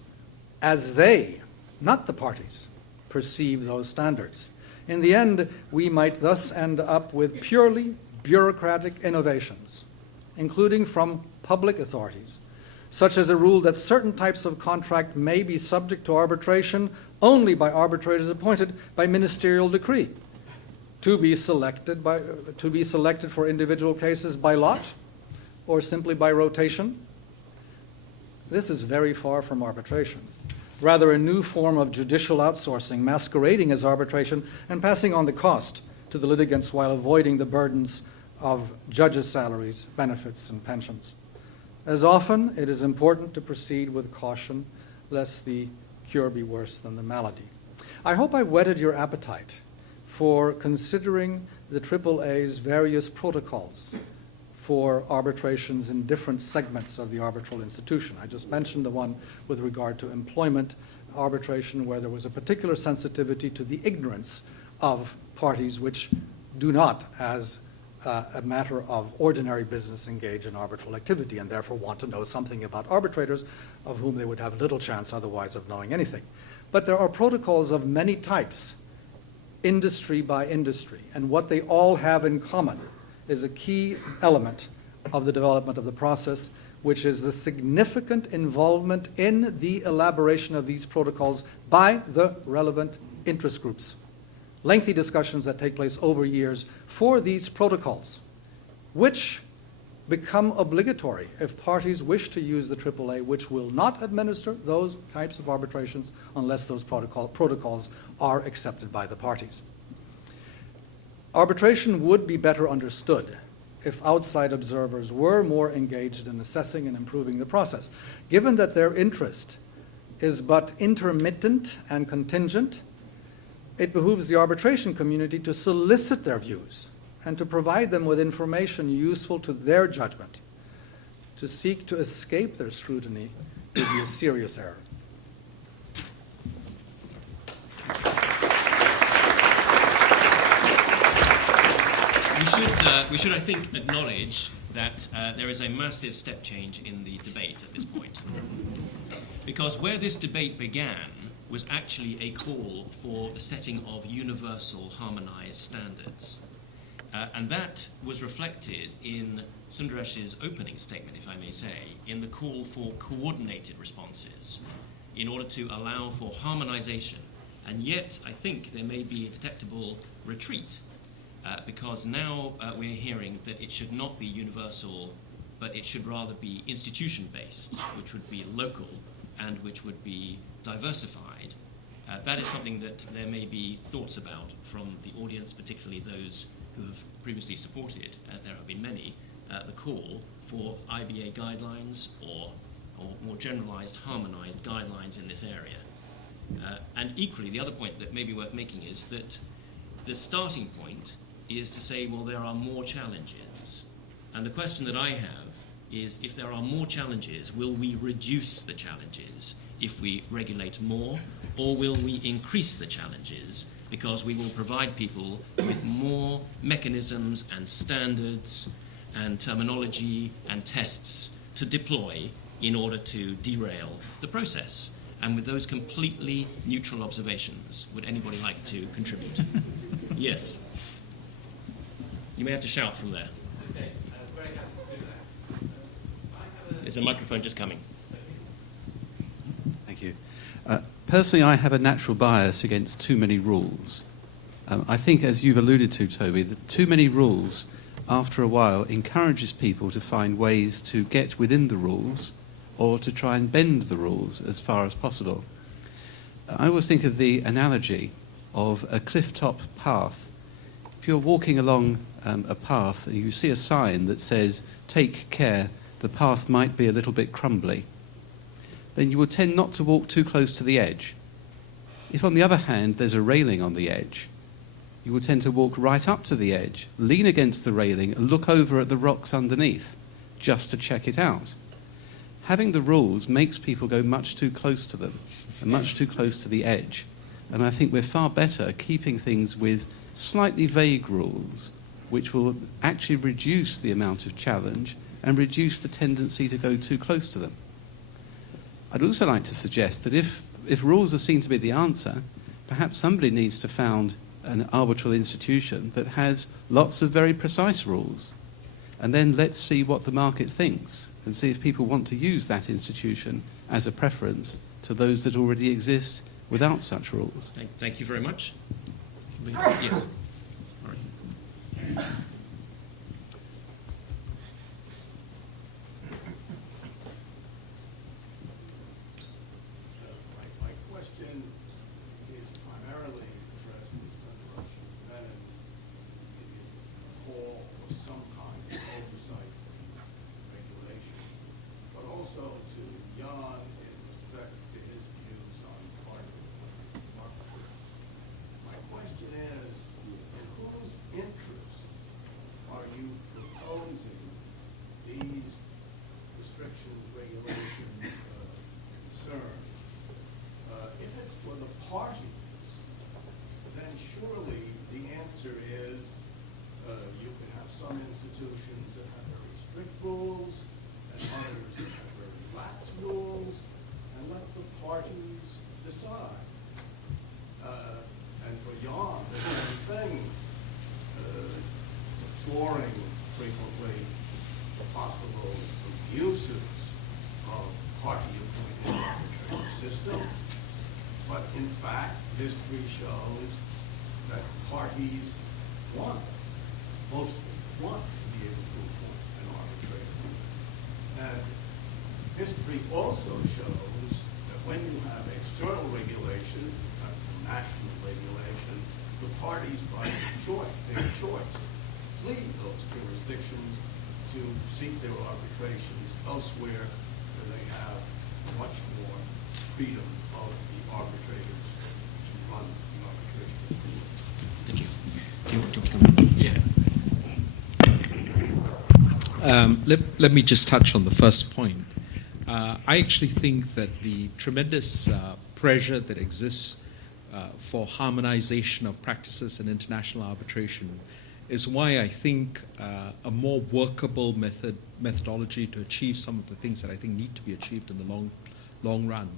as they, not the parties, perceive those standards. In the end, we might thus end up with purely bureaucratic innovations, including from public authorities, such as a rule that certain types of contract may be subject to arbitration only by arbitrators appointed by ministerial decree, to be selected for individual cases by lot or simply by rotation. This is very far from arbitration. Rather, a new form of judicial outsourcing masquerading as arbitration and passing on the cost to the litigants while avoiding the burdens of judges' salaries, benefits, and pensions. As often, it is important to proceed with caution, lest the cure be worse than the malady. I hope I whetted your appetite for considering the AAA's various protocols for arbitrations in different segments of the arbitral institution. I just mentioned the one with regard to employment arbitration, where there was a particular sensitivity to the ignorance of parties which do not, as a matter of ordinary business, engage in arbitral activity, and therefore want to know something about arbitrators of whom they would have little chance otherwise of knowing anything. But there are protocols of many types, industry by industry, and what they all have in common is a key element of the development of the process, which is the significant involvement in the elaboration of these protocols by the relevant interest groups. Lengthy discussions that take place over years for these protocols, which become obligatory if parties wish to use the AAA, which will not administer those types of arbitrations unless those protocols are accepted by the parties. Arbitration would be better understood if outside observers were more engaged in assessing and improving the process. Given that their interest is but intermittent and contingent, it behooves the arbitration community to solicit their views and to provide them with information useful to their judgment. To seek to escape their scrutiny would be a serious error. We should, I think, acknowledge that there is a massive step change in the debate at this point. Because where this debate began was actually a call for the setting of universal harmonized standards. And that was reflected in Sundaresh's opening statement, if I may say, in the call for coordinated responses in order to allow for harmonization. And yet, I think there may be a detectable retreat because now we're hearing that it should not be universal, but it should rather be institution-based, which would be local and which would be diversified. That is something that there may be thoughts about from the audience, particularly those who have previously supported, as there have been many, the call for IBA guidelines or more generalized, harmonized guidelines in this area. And equally, the other point that may be worth making is that the starting point is to say, well, there are more challenges. And the question that I have is, if there are more challenges, will we reduce the challenges if we regulate more, or will we increase the challenges because we will provide people with more mechanisms and standards and terminology and tests to deploy in order to derail the process? And with those completely neutral observations, would anybody like to contribute? Yes. You may have to shout from there. Okay, I'm very happy to do that. There's a microphone just coming. Thank you. Personally, I have a natural bias against too many rules. I think, as you've alluded to, Toby, that too many rules, after a while, encourages people to find ways to get within the rules or to try and bend the rules as far as possible. I always think of the analogy of a cliff-top path. If you're walking along a path and you see a sign that says, "Take care, the path might be a little bit crumbly," then you will tend not to walk too close to the edge. If, on the other hand, there's a railing on the edge, you will tend to walk right up to the edge, lean against the railing, and look over at the rocks underneath, just to check it out. Having the rules makes people go much too close to them, and much too close to the edge. And I think we're far better keeping things with slightly vague rules, which will actually reduce the amount of challenge and reduce the tendency to go too close to them. I'd also like to suggest that if rules are seen to be the answer, perhaps somebody needs to found an arbitral institution that has lots of very precise rules. And then let's see what the market thinks and see if people want to use that institution as a preference to those that already exist without such rules. Thank you very much. Yes. All right. My question is primarily addressed to Sundaresh Menon in his call for some kind of oversight regulation, but also to Jan in respect to his views on arbitrators. My question is, in whose interest are you proposing these restrictions, regulations, concerns? If it's for the parties, then surely the answer is you can have some institutions that have very strict rules and others that have very relax rules, and let the parties decide. And for Jan, the same thing, deploring frequently possible abuses history shows that parties mostly want to be able to appoint an arbitrator. And history also shows that when you have external regulation, that's the national regulation, the parties by their choice flee those jurisdictions to seek their arbitrations elsewhere where they have much more freedom of the arbitrators to run the arbitration proceedings. Thank you. Yeah. Let me just touch on the first point. I actually think that the tremendous pressure that exists for harmonization of practices in international arbitration is why I think a more workable methodology to achieve some of the things that I think need to be achieved in the long run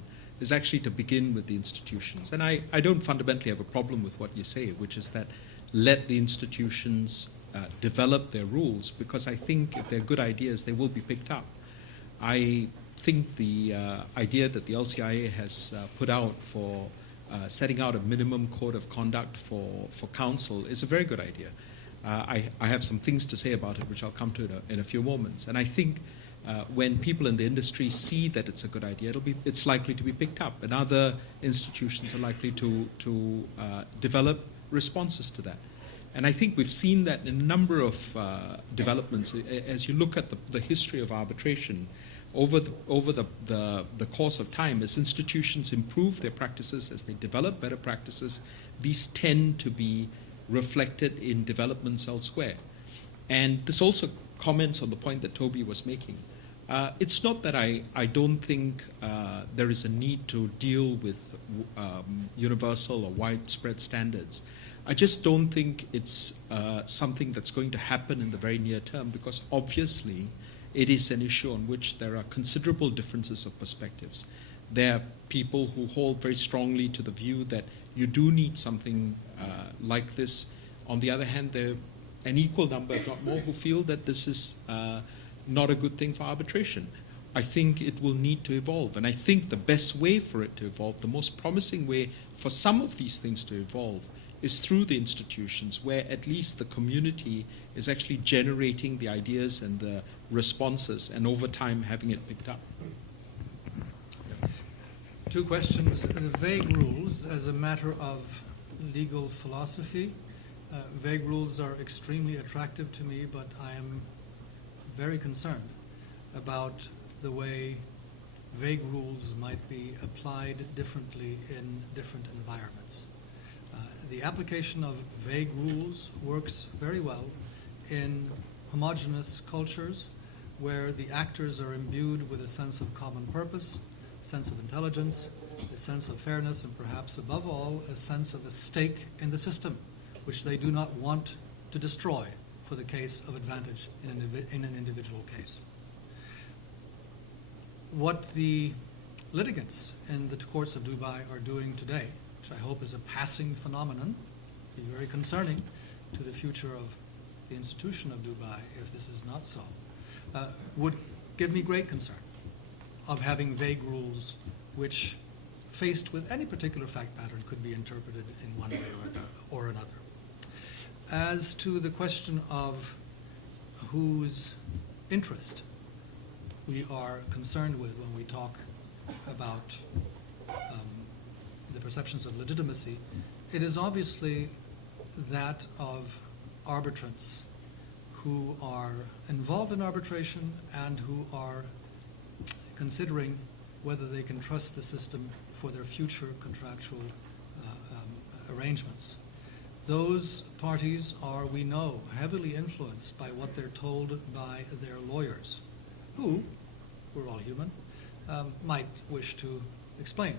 is actually to begin with the institutions. And I don't fundamentally have a problem with what you say, which is that let the institutions develop their rules, because I think if they're good ideas, they will be picked up. I think the idea that the LCIA has put out for setting out a minimum code of conduct for counsel is a very good idea. I have some things to say about it, which I'll come to in a few moments. And I think when people in the industry see that it's a good idea, it's likely to be picked up, and other institutions are likely to develop responses to that. And I think we've seen that in a number of developments. As you look at the history of arbitration, over the course of time, as institutions improve their practices, as they develop better practices, these tend to be reflected in developments elsewhere. And this also comments on the point that Toby was making. It's not that I don't think there is a need to deal with universal or widespread standards. I just don't think it's something that's going to happen in the very near term, because obviously it is an issue on which there are considerable differences of perspectives. There are people who hold very strongly to the view that you do need something like this. On the other hand, there are an equal number, if not more, who feel that this is not a good thing for arbitration. I think it will need to evolve. And I think the best way for it to evolve, the most promising way for some of these things to evolve, is through the institutions, where at least the community is actually generating the ideas and the responses, and over time having it picked up. Two questions. Vague rules as a matter of legal philosophy. Vague rules are extremely attractive to me, but I am very concerned about the way vague rules might be applied differently in different environments. The application of vague rules works very well in homogeneous cultures where the actors are imbued with a sense of common purpose, sense of intelligence, a sense of fairness, and perhaps above all, a sense of a stake in the system, which they do not want to destroy for the case of advantage in an individual case. What the litigants in the courts of Dubai are doing today, which I hope is a passing phenomenon, be very concerning to the future of the institution of Dubai if this is not so, would give me great concern of having vague rules which, faced with any particular fact pattern, could be interpreted in one way or another. As to the question of whose interest we are concerned with when we talk about the perceptions of legitimacy, it is obviously that of arbitrants who are involved in arbitration and who are considering whether they can trust the system for their future contractual arrangements. Those parties are, we know, heavily influenced by what they're told by their lawyers, who, we're all human, might wish to explain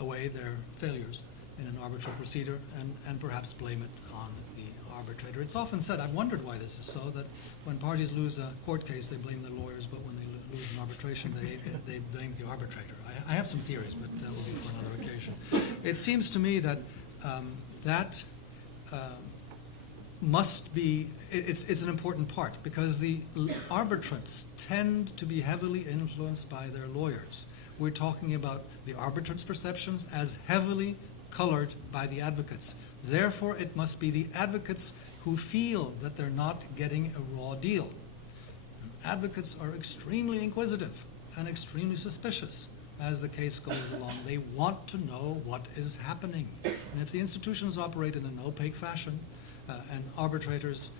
away their failures in an arbitral procedure and perhaps blame it on the arbitrator. It's often said, I've wondered why this is so, that when parties lose a court case, they blame their lawyers, but when they lose an arbitration, they blame the arbitrator. I have some theories, but that will be for another occasion. It seems to me that that must be, it's an important part, because the arbitrants tend to be heavily influenced by their lawyers. We're talking about the arbitrants' perceptions as heavily colored by the advocates. Therefore, it must be the advocates who feel that they're not getting a raw deal. Advocates are extremely inquisitive and extremely suspicious as the case goes along. They want to know what is happening. And if the institutions operate in an opaque fashion and arbitrators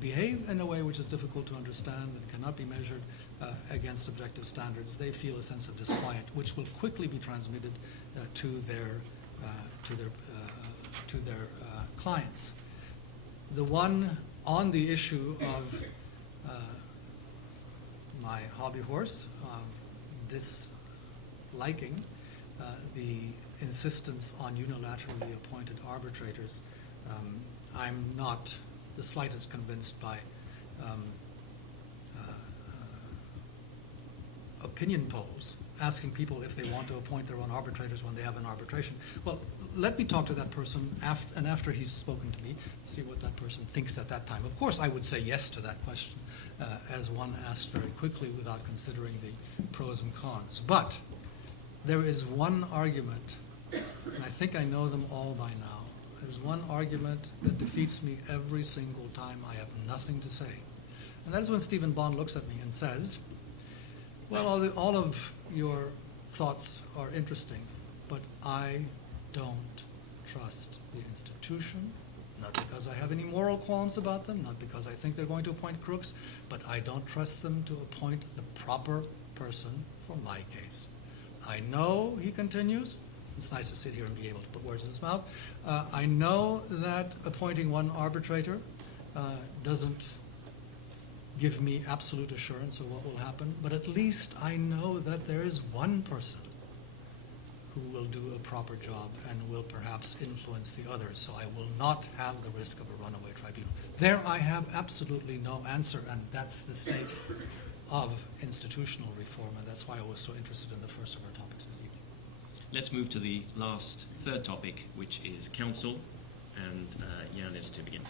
behave in a way which is difficult to understand and cannot be measured against objective standards, they feel a sense of disquiet, which will quickly be transmitted to their clients. The one on the issue of my hobby horse, disliking the insistence on unilaterally appointed arbitrators, I'm not the slightest convinced by opinion polls asking people if they want to appoint their own arbitrators when they have an arbitration. Well, let me talk to that person after he's spoken to me, see what that person thinks at that time. Of course, I would say yes to that question, as one asked very quickly without considering the pros and cons. But there is one argument, and I think I know them all by now. There's one argument that defeats me every single time I have nothing to say. And that is when Stephen Bond looks at me and says, well, all of your thoughts are interesting, but I don't trust the institution, not because I have any moral qualms about them, not because I think they're going to appoint crooks, but I don't trust them to appoint the proper person for my case. I know, he continues, it's nice to sit here and be able to put words in his mouth, I know that appointing one arbitrator doesn't give me absolute assurance of what will happen, but at least I know that there is one person who will do a proper job and will perhaps influence the others, so I will not have the risk of a runaway tribunal. There I have absolutely no answer, and that's the stake of institutional reform, and that's why I was so interested in the first of our topics this evening. Let's move to the third topic, which is counsel, and Jan is to begin.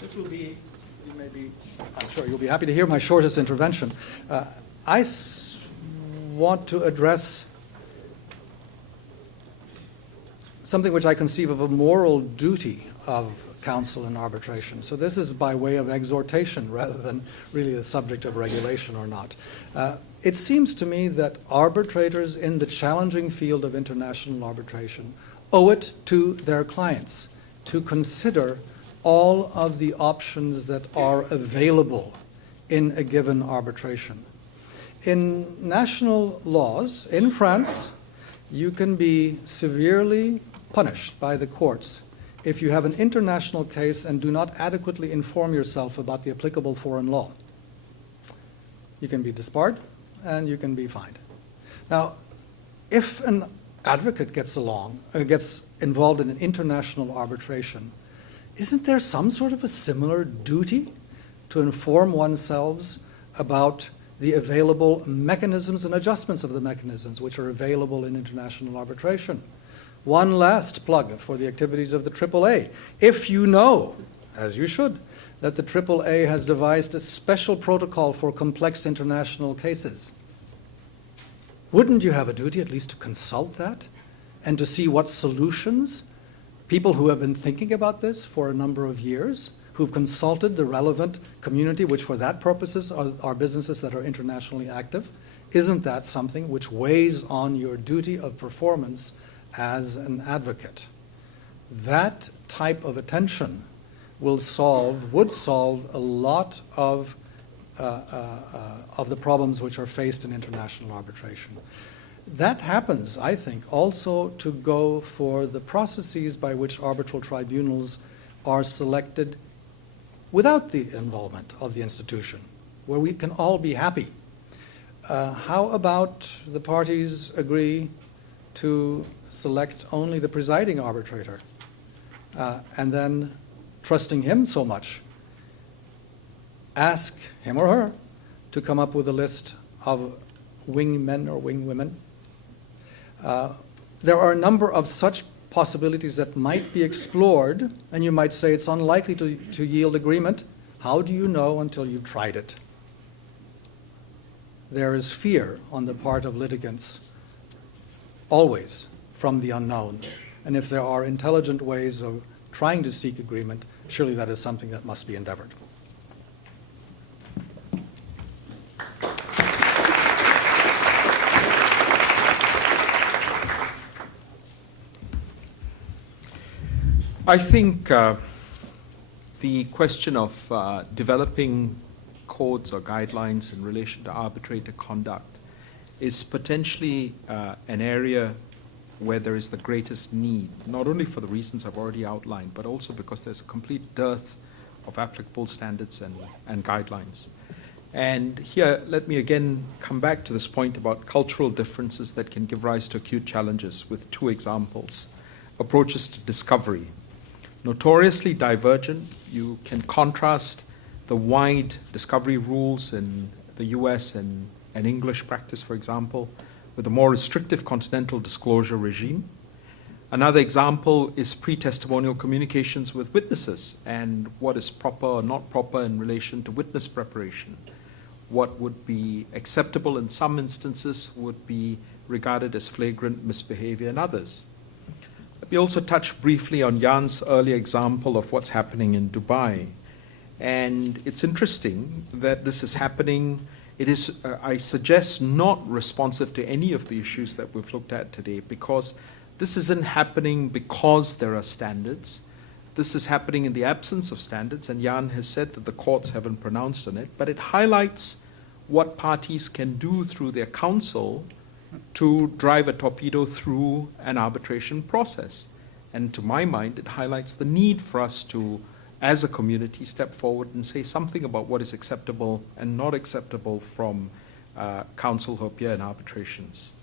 This will be, I'm sure you'll be happy to hear my shortest intervention. I want to address something which I conceive of a moral duty of counsel in arbitration. So this is by way of exhortation rather than really the subject of regulation or not. It seems to me that arbitrators in the challenging field of international arbitration owe it to their clients to consider all of the options that are available in a given arbitration. In national laws, in France, you can be severely punished by the courts if you have an international case and do not adequately inform yourself about the applicable foreign law. You can be disbarred and you can be fined. Now, if an advocate gets involved in an international arbitration, isn't there some sort of a similar duty to inform oneself about the available mechanisms and adjustments of the mechanisms which are available in international arbitration? One last plug for the activities of the AAA. If you know, as you should, that the AAA has devised a special protocol for complex international cases, wouldn't you have a duty at least to consult that and to see what solutions people who have been thinking about this for a number of years, who've consulted the relevant community, which for that purposes are businesses that are internationally active, isn't that something which weighs on your duty of performance as an advocate? That type of attention would solve a lot of the problems which are faced in international arbitration. That happens, I think, also to go for the processes by which arbitral tribunals are selected without the involvement of the institution, where we can all be happy. How about the parties agree to select only the presiding arbitrator and then, trusting him so much, ask him or her to come up with a list of wing men or wing women? There are a number of such possibilities that might be explored, and you might say it's unlikely to yield agreement. How do you know until you've tried it? there is fear on the part of litigants, always, from the unknown. And if there are intelligent ways of trying to seek agreement, surely that is something that must be endeavored. I think the question of developing codes or guidelines in relation to arbitrator conduct is potentially an area where there is the greatest need, not only for the reasons I've already outlined, but also because there's a complete dearth of applicable standards and guidelines. And here, let me again come back to this point about cultural differences that can give rise to acute challenges with two examples. Approaches to discovery. Notoriously divergent, you can contrast the wide discovery rules in the US and English practice, for example, with a more restrictive continental disclosure regime. Another example is pre-testimonial communications with witnesses and what is proper or not proper in relation to witness preparation. What would be acceptable in some instances would be regarded as flagrant misbehavior in others. Let me also touch briefly on Jan's earlier example of what's happening in Dubai. And it's interesting that this is happening. It is, I suggest, not responsive to any of the issues that we've looked at today, because this isn't happening because there are standards. This is happening in the absence of standards, and Jan has said that the courts haven't pronounced on it, but it highlights what parties can do through their counsel to drive a torpedo through an arbitration process. And to my mind, it highlights the need for us to, as a community, step forward and say something about what is acceptable and not acceptable from counsel who appear in arbitrations.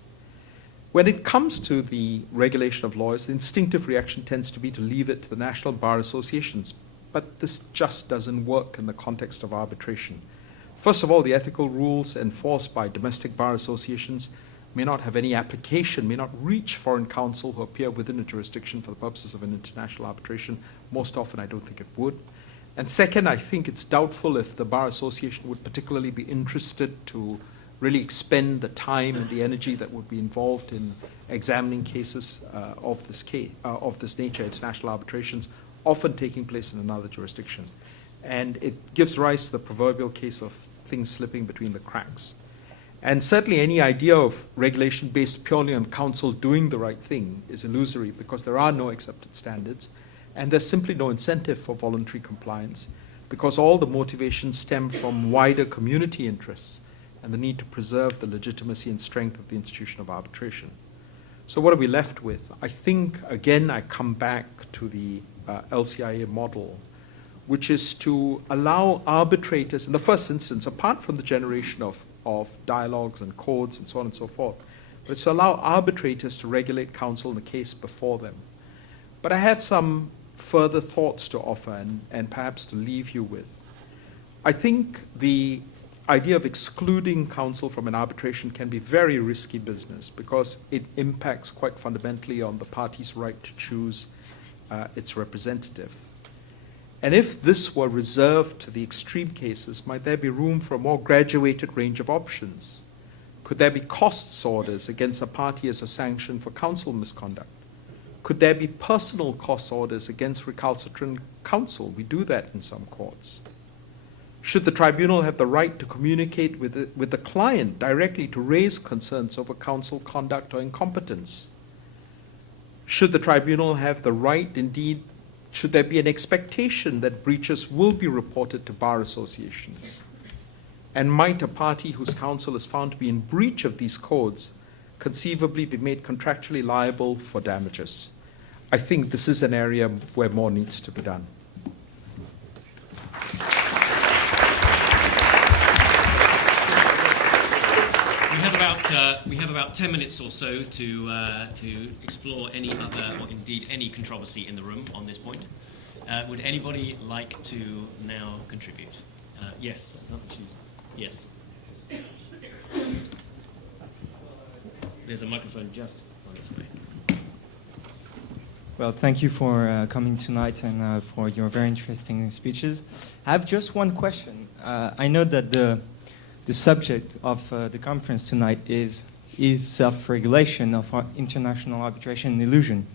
When it comes to the regulation of lawyers, the instinctive reaction tends to be to leave it to the national bar associations, but this just doesn't work in the context of arbitration. First of all, the ethical rules enforced by domestic bar associations may not have any application, may not reach foreign counsel who appear within a jurisdiction for the purposes of an international arbitration. Most often, I don't think it would. And second, I think it's doubtful if the Bar Association would particularly be interested to really expend the time and the energy that would be involved in examining cases of this nature, international arbitrations, often taking place in another jurisdiction. And it gives rise to the proverbial case of things slipping between the cracks. And certainly any idea of regulation based purely on counsel doing the right thing is illusory, because there are no accepted standards, and there's simply no incentive for voluntary compliance, because all the motivations stem from wider community interests and the need to preserve the legitimacy and strength of the institution of arbitration. So what are we left with? I think, again, I come back to the LCIA model, which is to allow arbitrators, in the first instance, apart from the generation of dialogues and codes and so on and so forth, but it's to allow arbitrators to regulate counsel in the case before them. But I have some further thoughts to offer and perhaps to leave you with. I think the idea of excluding counsel from an arbitration can be very risky business, because it impacts quite fundamentally on the party's right to choose its representative. And if this were reserved to the extreme cases, might there be room for a more graduated range of options? Could there be costs orders against a party as a sanction for counsel misconduct? Could there be personal cost orders against recalcitrant counsel? We do that in some courts. Should the tribunal have the right to communicate with the client directly to raise concerns over counsel conduct or incompetence? Should the tribunal have the right, indeed, should there be an expectation that breaches will be reported to bar associations? And might a party whose counsel is found to be in breach of these codes conceivably be made contractually liable for damages? I think this is an area where more needs to be done. We have about 10 minutes or so to explore any other, or indeed any controversy in the room on this point. Would anybody like to now contribute? Yes. Yes. There's a microphone just on this way. Well, thank you for coming tonight and for your very interesting speeches. I have just one question. I know that the the subject of the conference tonight is self-regulation of our international arbitration and illusion.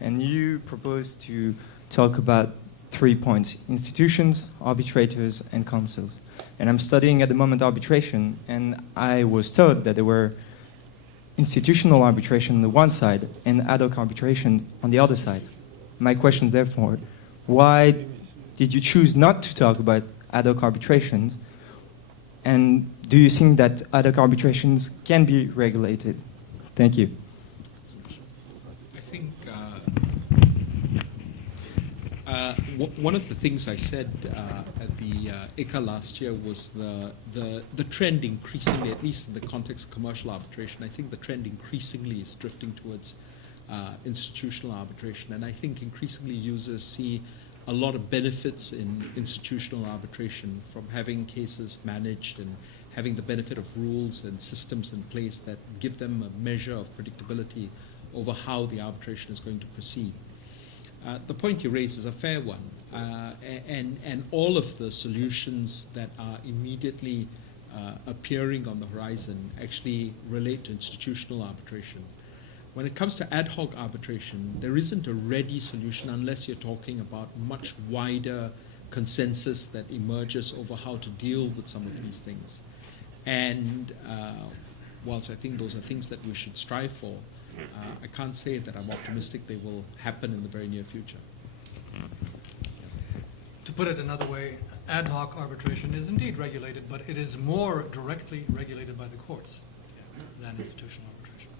And you propose to talk about 3 points: institutions, arbitrators, and counsels. And I'm studying at the moment arbitration, and I was told that there were institutional arbitration on the one side and ad hoc arbitration on the other side. My question, therefore, why did you choose not to talk about ad hoc arbitrations? And do you think that ad hoc arbitrations can be regulated? Thank you. I think one of the things I said at the ICCA last year was the trend increasingly, at least in the context of commercial arbitration, I think the trend increasingly is drifting towards institutional arbitration. And I think increasingly users see a lot of benefits in institutional arbitration from having cases managed and having the benefit of rules and systems in place that give them a measure of predictability over how the arbitration is going to proceed. The point you raise is a fair one, and all of the solutions that are immediately appearing on the horizon actually relate to institutional arbitration. When it comes to ad hoc arbitration, there isn't a ready solution unless you're talking about much wider consensus that emerges over how to deal with some of these things. And whilst I think those are things that we should strive for, I can't say that I'm optimistic they will happen in the very near future. To put it another way, ad hoc arbitration is indeed regulated, but it is more directly regulated by the courts than institutional arbitration.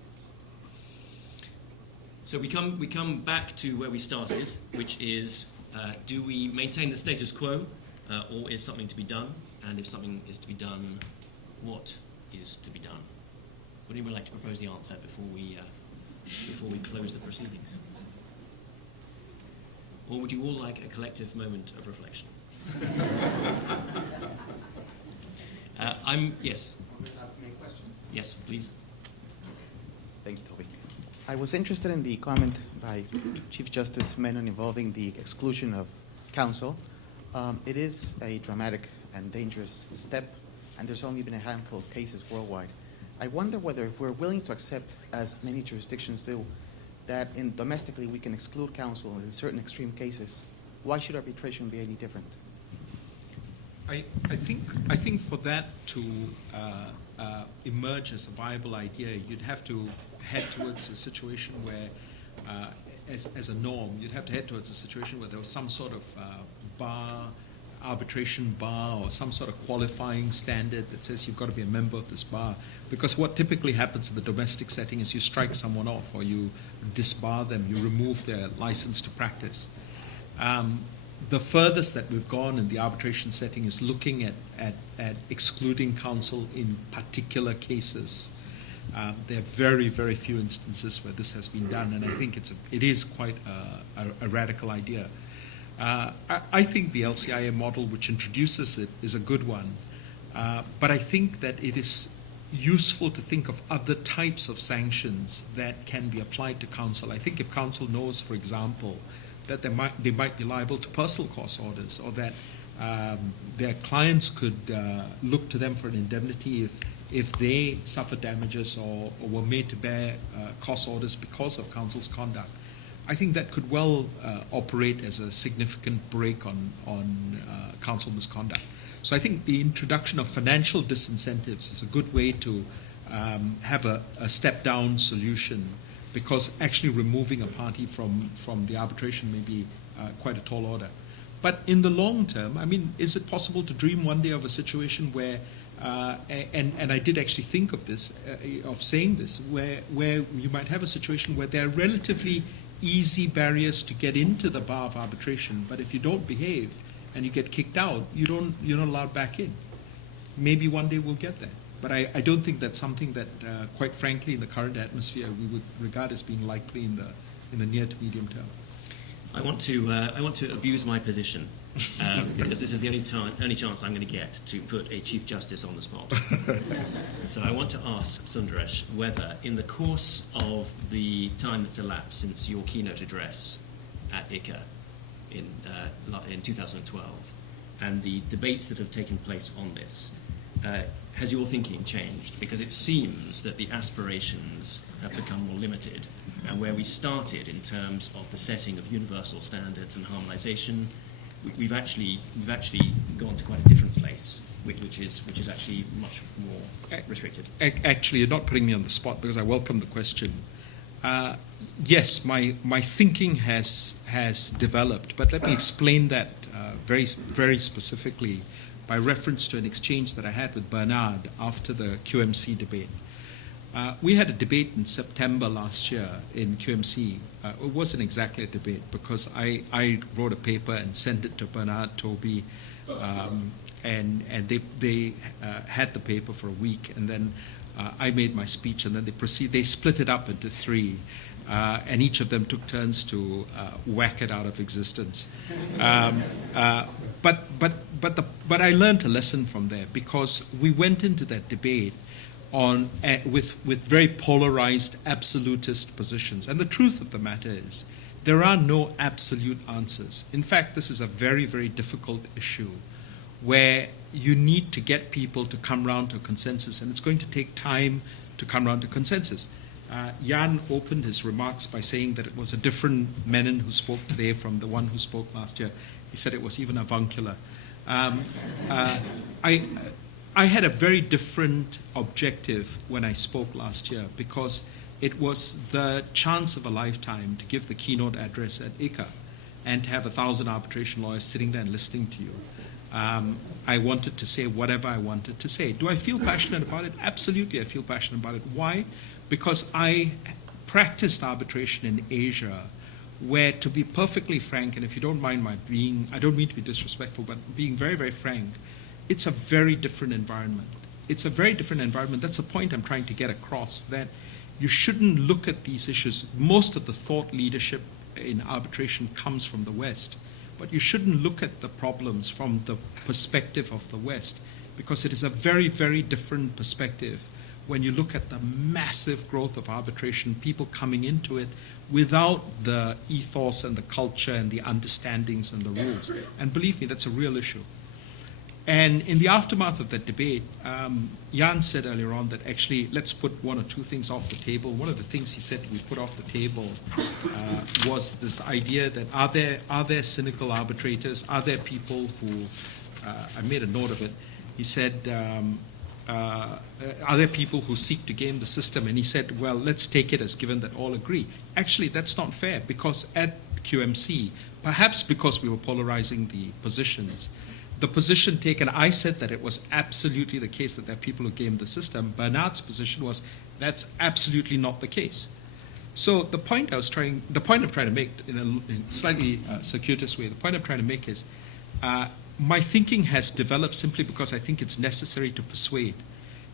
So we come back to where we started, which is, do we maintain the status quo, or is something to be done? And if something is to be done, what is to be done? Would anyone like to propose the answer before we close the proceedings? Or would you all like a collective moment of reflection? Yes. Yes, please. Thank you, Toby. I was interested in the comment by Chief Justice Menon involving the exclusion of counsel. It is a dramatic and dangerous step, and there's only been a handful of cases worldwide. I wonder whether if we're willing to accept, as many jurisdictions do, that domestically we can exclude counsel in certain extreme cases, why should arbitration be any different? I think for that to emerge as a viable idea, you'd have to head towards a situation where, as a norm, you'd have to head towards a situation where there was some sort of arbitration bar or some sort of qualifying standard that says you've got to be a member of this bar. Because what typically happens in the domestic setting is you strike someone off or you disbar them, you remove their license to practice. The furthest that we've gone in the arbitration setting is looking at excluding counsel in particular cases. There are very, very few instances where this has been done, and I think it is quite a radical idea. I think the LCIA model, which introduces it, is a good one, but I think that it is useful to think of other types of sanctions that can be applied to counsel. I think if counsel knows, for example, that they might be liable to personal cost orders, or that their clients could look to them for an indemnity if they suffer damages or were made to bear cost orders because of counsel's conduct, I think that could well operate as a significant break on counsel misconduct. So I think the introduction of financial disincentives is a good way to have a step-down solution, because actually removing a party from the arbitration may be quite a tall order. But in the long term, I mean, is it possible to dream one day of a situation where, and I did actually think of this, of saying this, where you might have a situation where there are relatively easy barriers to get into the bar of arbitration, but if you don't behave and you get kicked out, you're not allowed back in. Maybe one day we'll get there. But I don't think that's something that, quite frankly, in the current atmosphere, we would regard as being likely in the near to medium term. I want to abuse my position because this is the only chance I'm going to get to put a Chief Justice on the spot. So I want to ask Sundaresh whether, in the course of the time that's elapsed since your keynote address at ICCA in 2012, and the debates that have taken place on this, has your thinking changed? Because it seems that the aspirations have become more limited, and where we started in terms of the setting of universal standards and harmonisation, we've actually gone to quite a different place, which is actually much more restricted. Actually, you're not putting me on the spot because I welcome the question. Yes, my thinking has developed, but let me explain that very specifically by reference to an exchange that I had with Bernard after the QMC debate. We had a debate in September last year in QMC. It wasn't exactly a debate because I wrote a paper and sent it to Bernard, Toby, and they had the paper for a week, and then I made my speech, and then they split it up into three, and each of them took turns to whack it out of existence. But I learned a lesson from there, because we went into that debate with very polarized absolutist positions. And the truth of the matter is, there are no absolute answers. In fact, this is a very, very difficult issue where you need to get people to come round to a consensus, and it's going to take time to come round to consensus. Jan opened his remarks by saying that it was a different Menon who spoke today from the one who spoke last year. He said it was even avuncular. I had a very different objective when I spoke last year, because it was the chance of a lifetime to give the keynote address at ICCA and to have 1,000 arbitration lawyers sitting there and listening to you. I wanted to say whatever I wanted to say. Do I feel passionate about it? Absolutely, I feel passionate about it. Why? Because I practiced arbitration in Asia, where, to be perfectly frank, and if you don't mind my being, I don't mean to be disrespectful, but being very, very frank, it's a very different environment. It's a very different environment. That's the point I'm trying to get across, that you shouldn't look at these issues. Most of the thought leadership in arbitration comes from the West, but you shouldn't look at the problems from the perspective of the West, because it is a very, very different perspective when you look at the massive growth of arbitration, people coming into it without the ethos and the culture and the understandings and the rules. And believe me, that's a real issue. And in the aftermath of that debate, Jan said earlier on that actually let's put one or two things off the table. One of the things he said we put off the table was this idea that are there cynical arbitrators? Are there people who, I made a note of it, he said, are there people who seek to game the system? And he said, well, let's take it as given that all agree. Actually, that's not fair, because at QMC, perhaps because we were polarizing the positions, the position taken, I said that it was absolutely the case that there are people who game the system. Bernard's position was that's absolutely not the case. So the point I'm trying to make in a slightly circuitous way, the point I'm trying to make is my thinking has developed simply because I think it's necessary to persuade.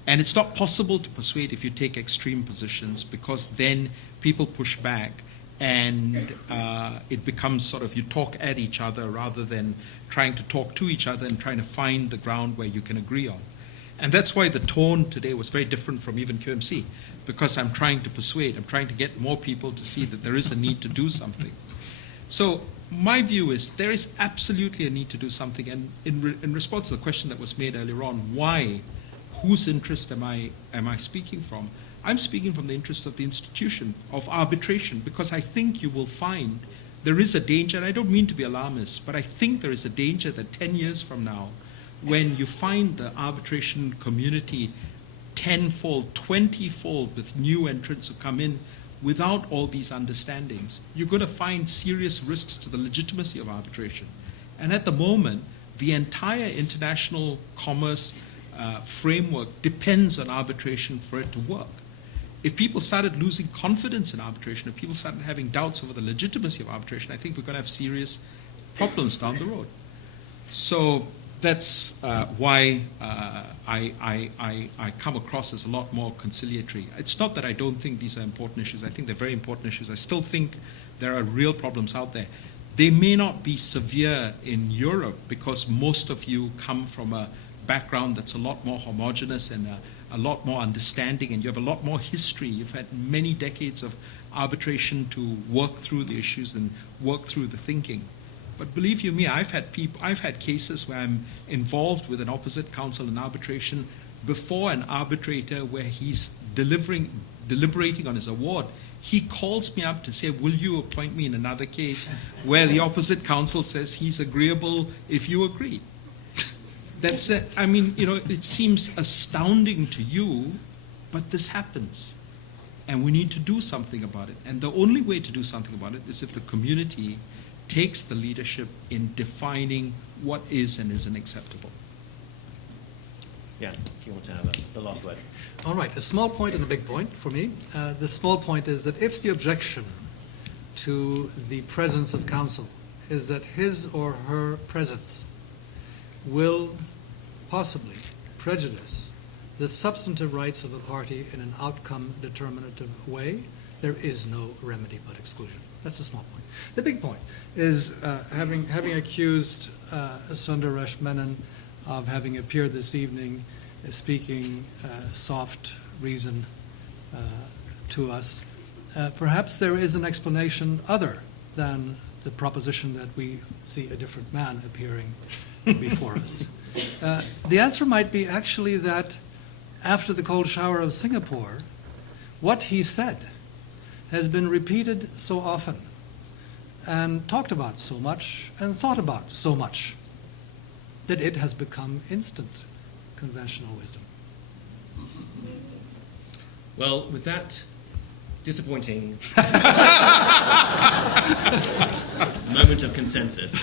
And it's not possible to persuade if you take extreme positions, because then people push back and it becomes sort of you talk at each other rather than trying to talk to each other and trying to find the ground where you can agree on. And that's why the tone today was very different from even QMC, because I'm trying to persuade, I'm trying to get more people to see that there is a need to do something. So my view is there is absolutely a need to do something. And in response to the question that was made earlier on, why, whose interest am I speaking from? I'm speaking from the interest of the institution of arbitration, because I think you will find there is a danger, and I don't mean to be alarmist, but I think there is a danger that 10 years from now, when you find the arbitration community tenfold, 20-fold with new entrants who come in without all these understandings, you're going to find serious risks to the legitimacy of arbitration. And at the moment, the entire international commerce framework depends on arbitration for it to work. If people started losing confidence in arbitration, if people started having doubts over the legitimacy of arbitration, I think we're going to have serious problems down the road. So that's why I come across as a lot more conciliatory. It's not that I don't think these are important issues. I think they're very important issues. I still think there are real problems out there. They may not be severe in Europe, because most of you come from a background that's a lot more homogenous and a lot more understanding, and you have a lot more history. You've had many decades of arbitration to work through the issues and work through the thinking. But believe you me, I've had cases where I'm involved with an opposite counsel in arbitration before an arbitrator where he's deliberating on his award, he calls me up to say, will you appoint me in another case where the opposite counsel says he's agreeable if you agree? That's, I mean, you know, it seems astounding to you, but this happens. And we need to do something about it. And the only way to do something about it is if the community takes the leadership in defining what is and isn't acceptable. Yeah, do you want to have the last word? All right, a small point and a big point for me. The small point is that if the objection to the presence of counsel is that his or her presence will possibly prejudice the substantive rights of a party in an outcome determinative way, there is no remedy but exclusion. That's a small point. The big point is having accused Sundaresh Menon of having appeared this evening speaking soft reason to us, perhaps there is an explanation other than the proposition that we see a different man appearing before us. The answer might be actually that after the cold shower of Singapore, what he said has been repeated so often and talked about so much and thought about so much that it has become instant conventional wisdom. Well, with that disappointing moment of consensus,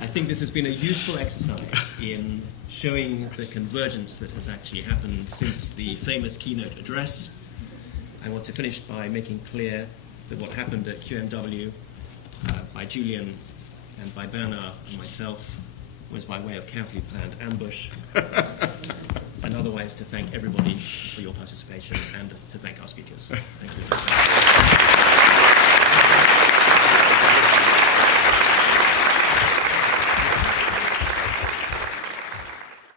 I think this has been a useful exercise in showing the convergence that has actually happened since the famous keynote address. I want to finish by making clear that what happened at QMW by Julian and by Bernard and myself was by way of carefully planned ambush, and otherwise to thank everybody for your participation and to thank our speakers. Thank you.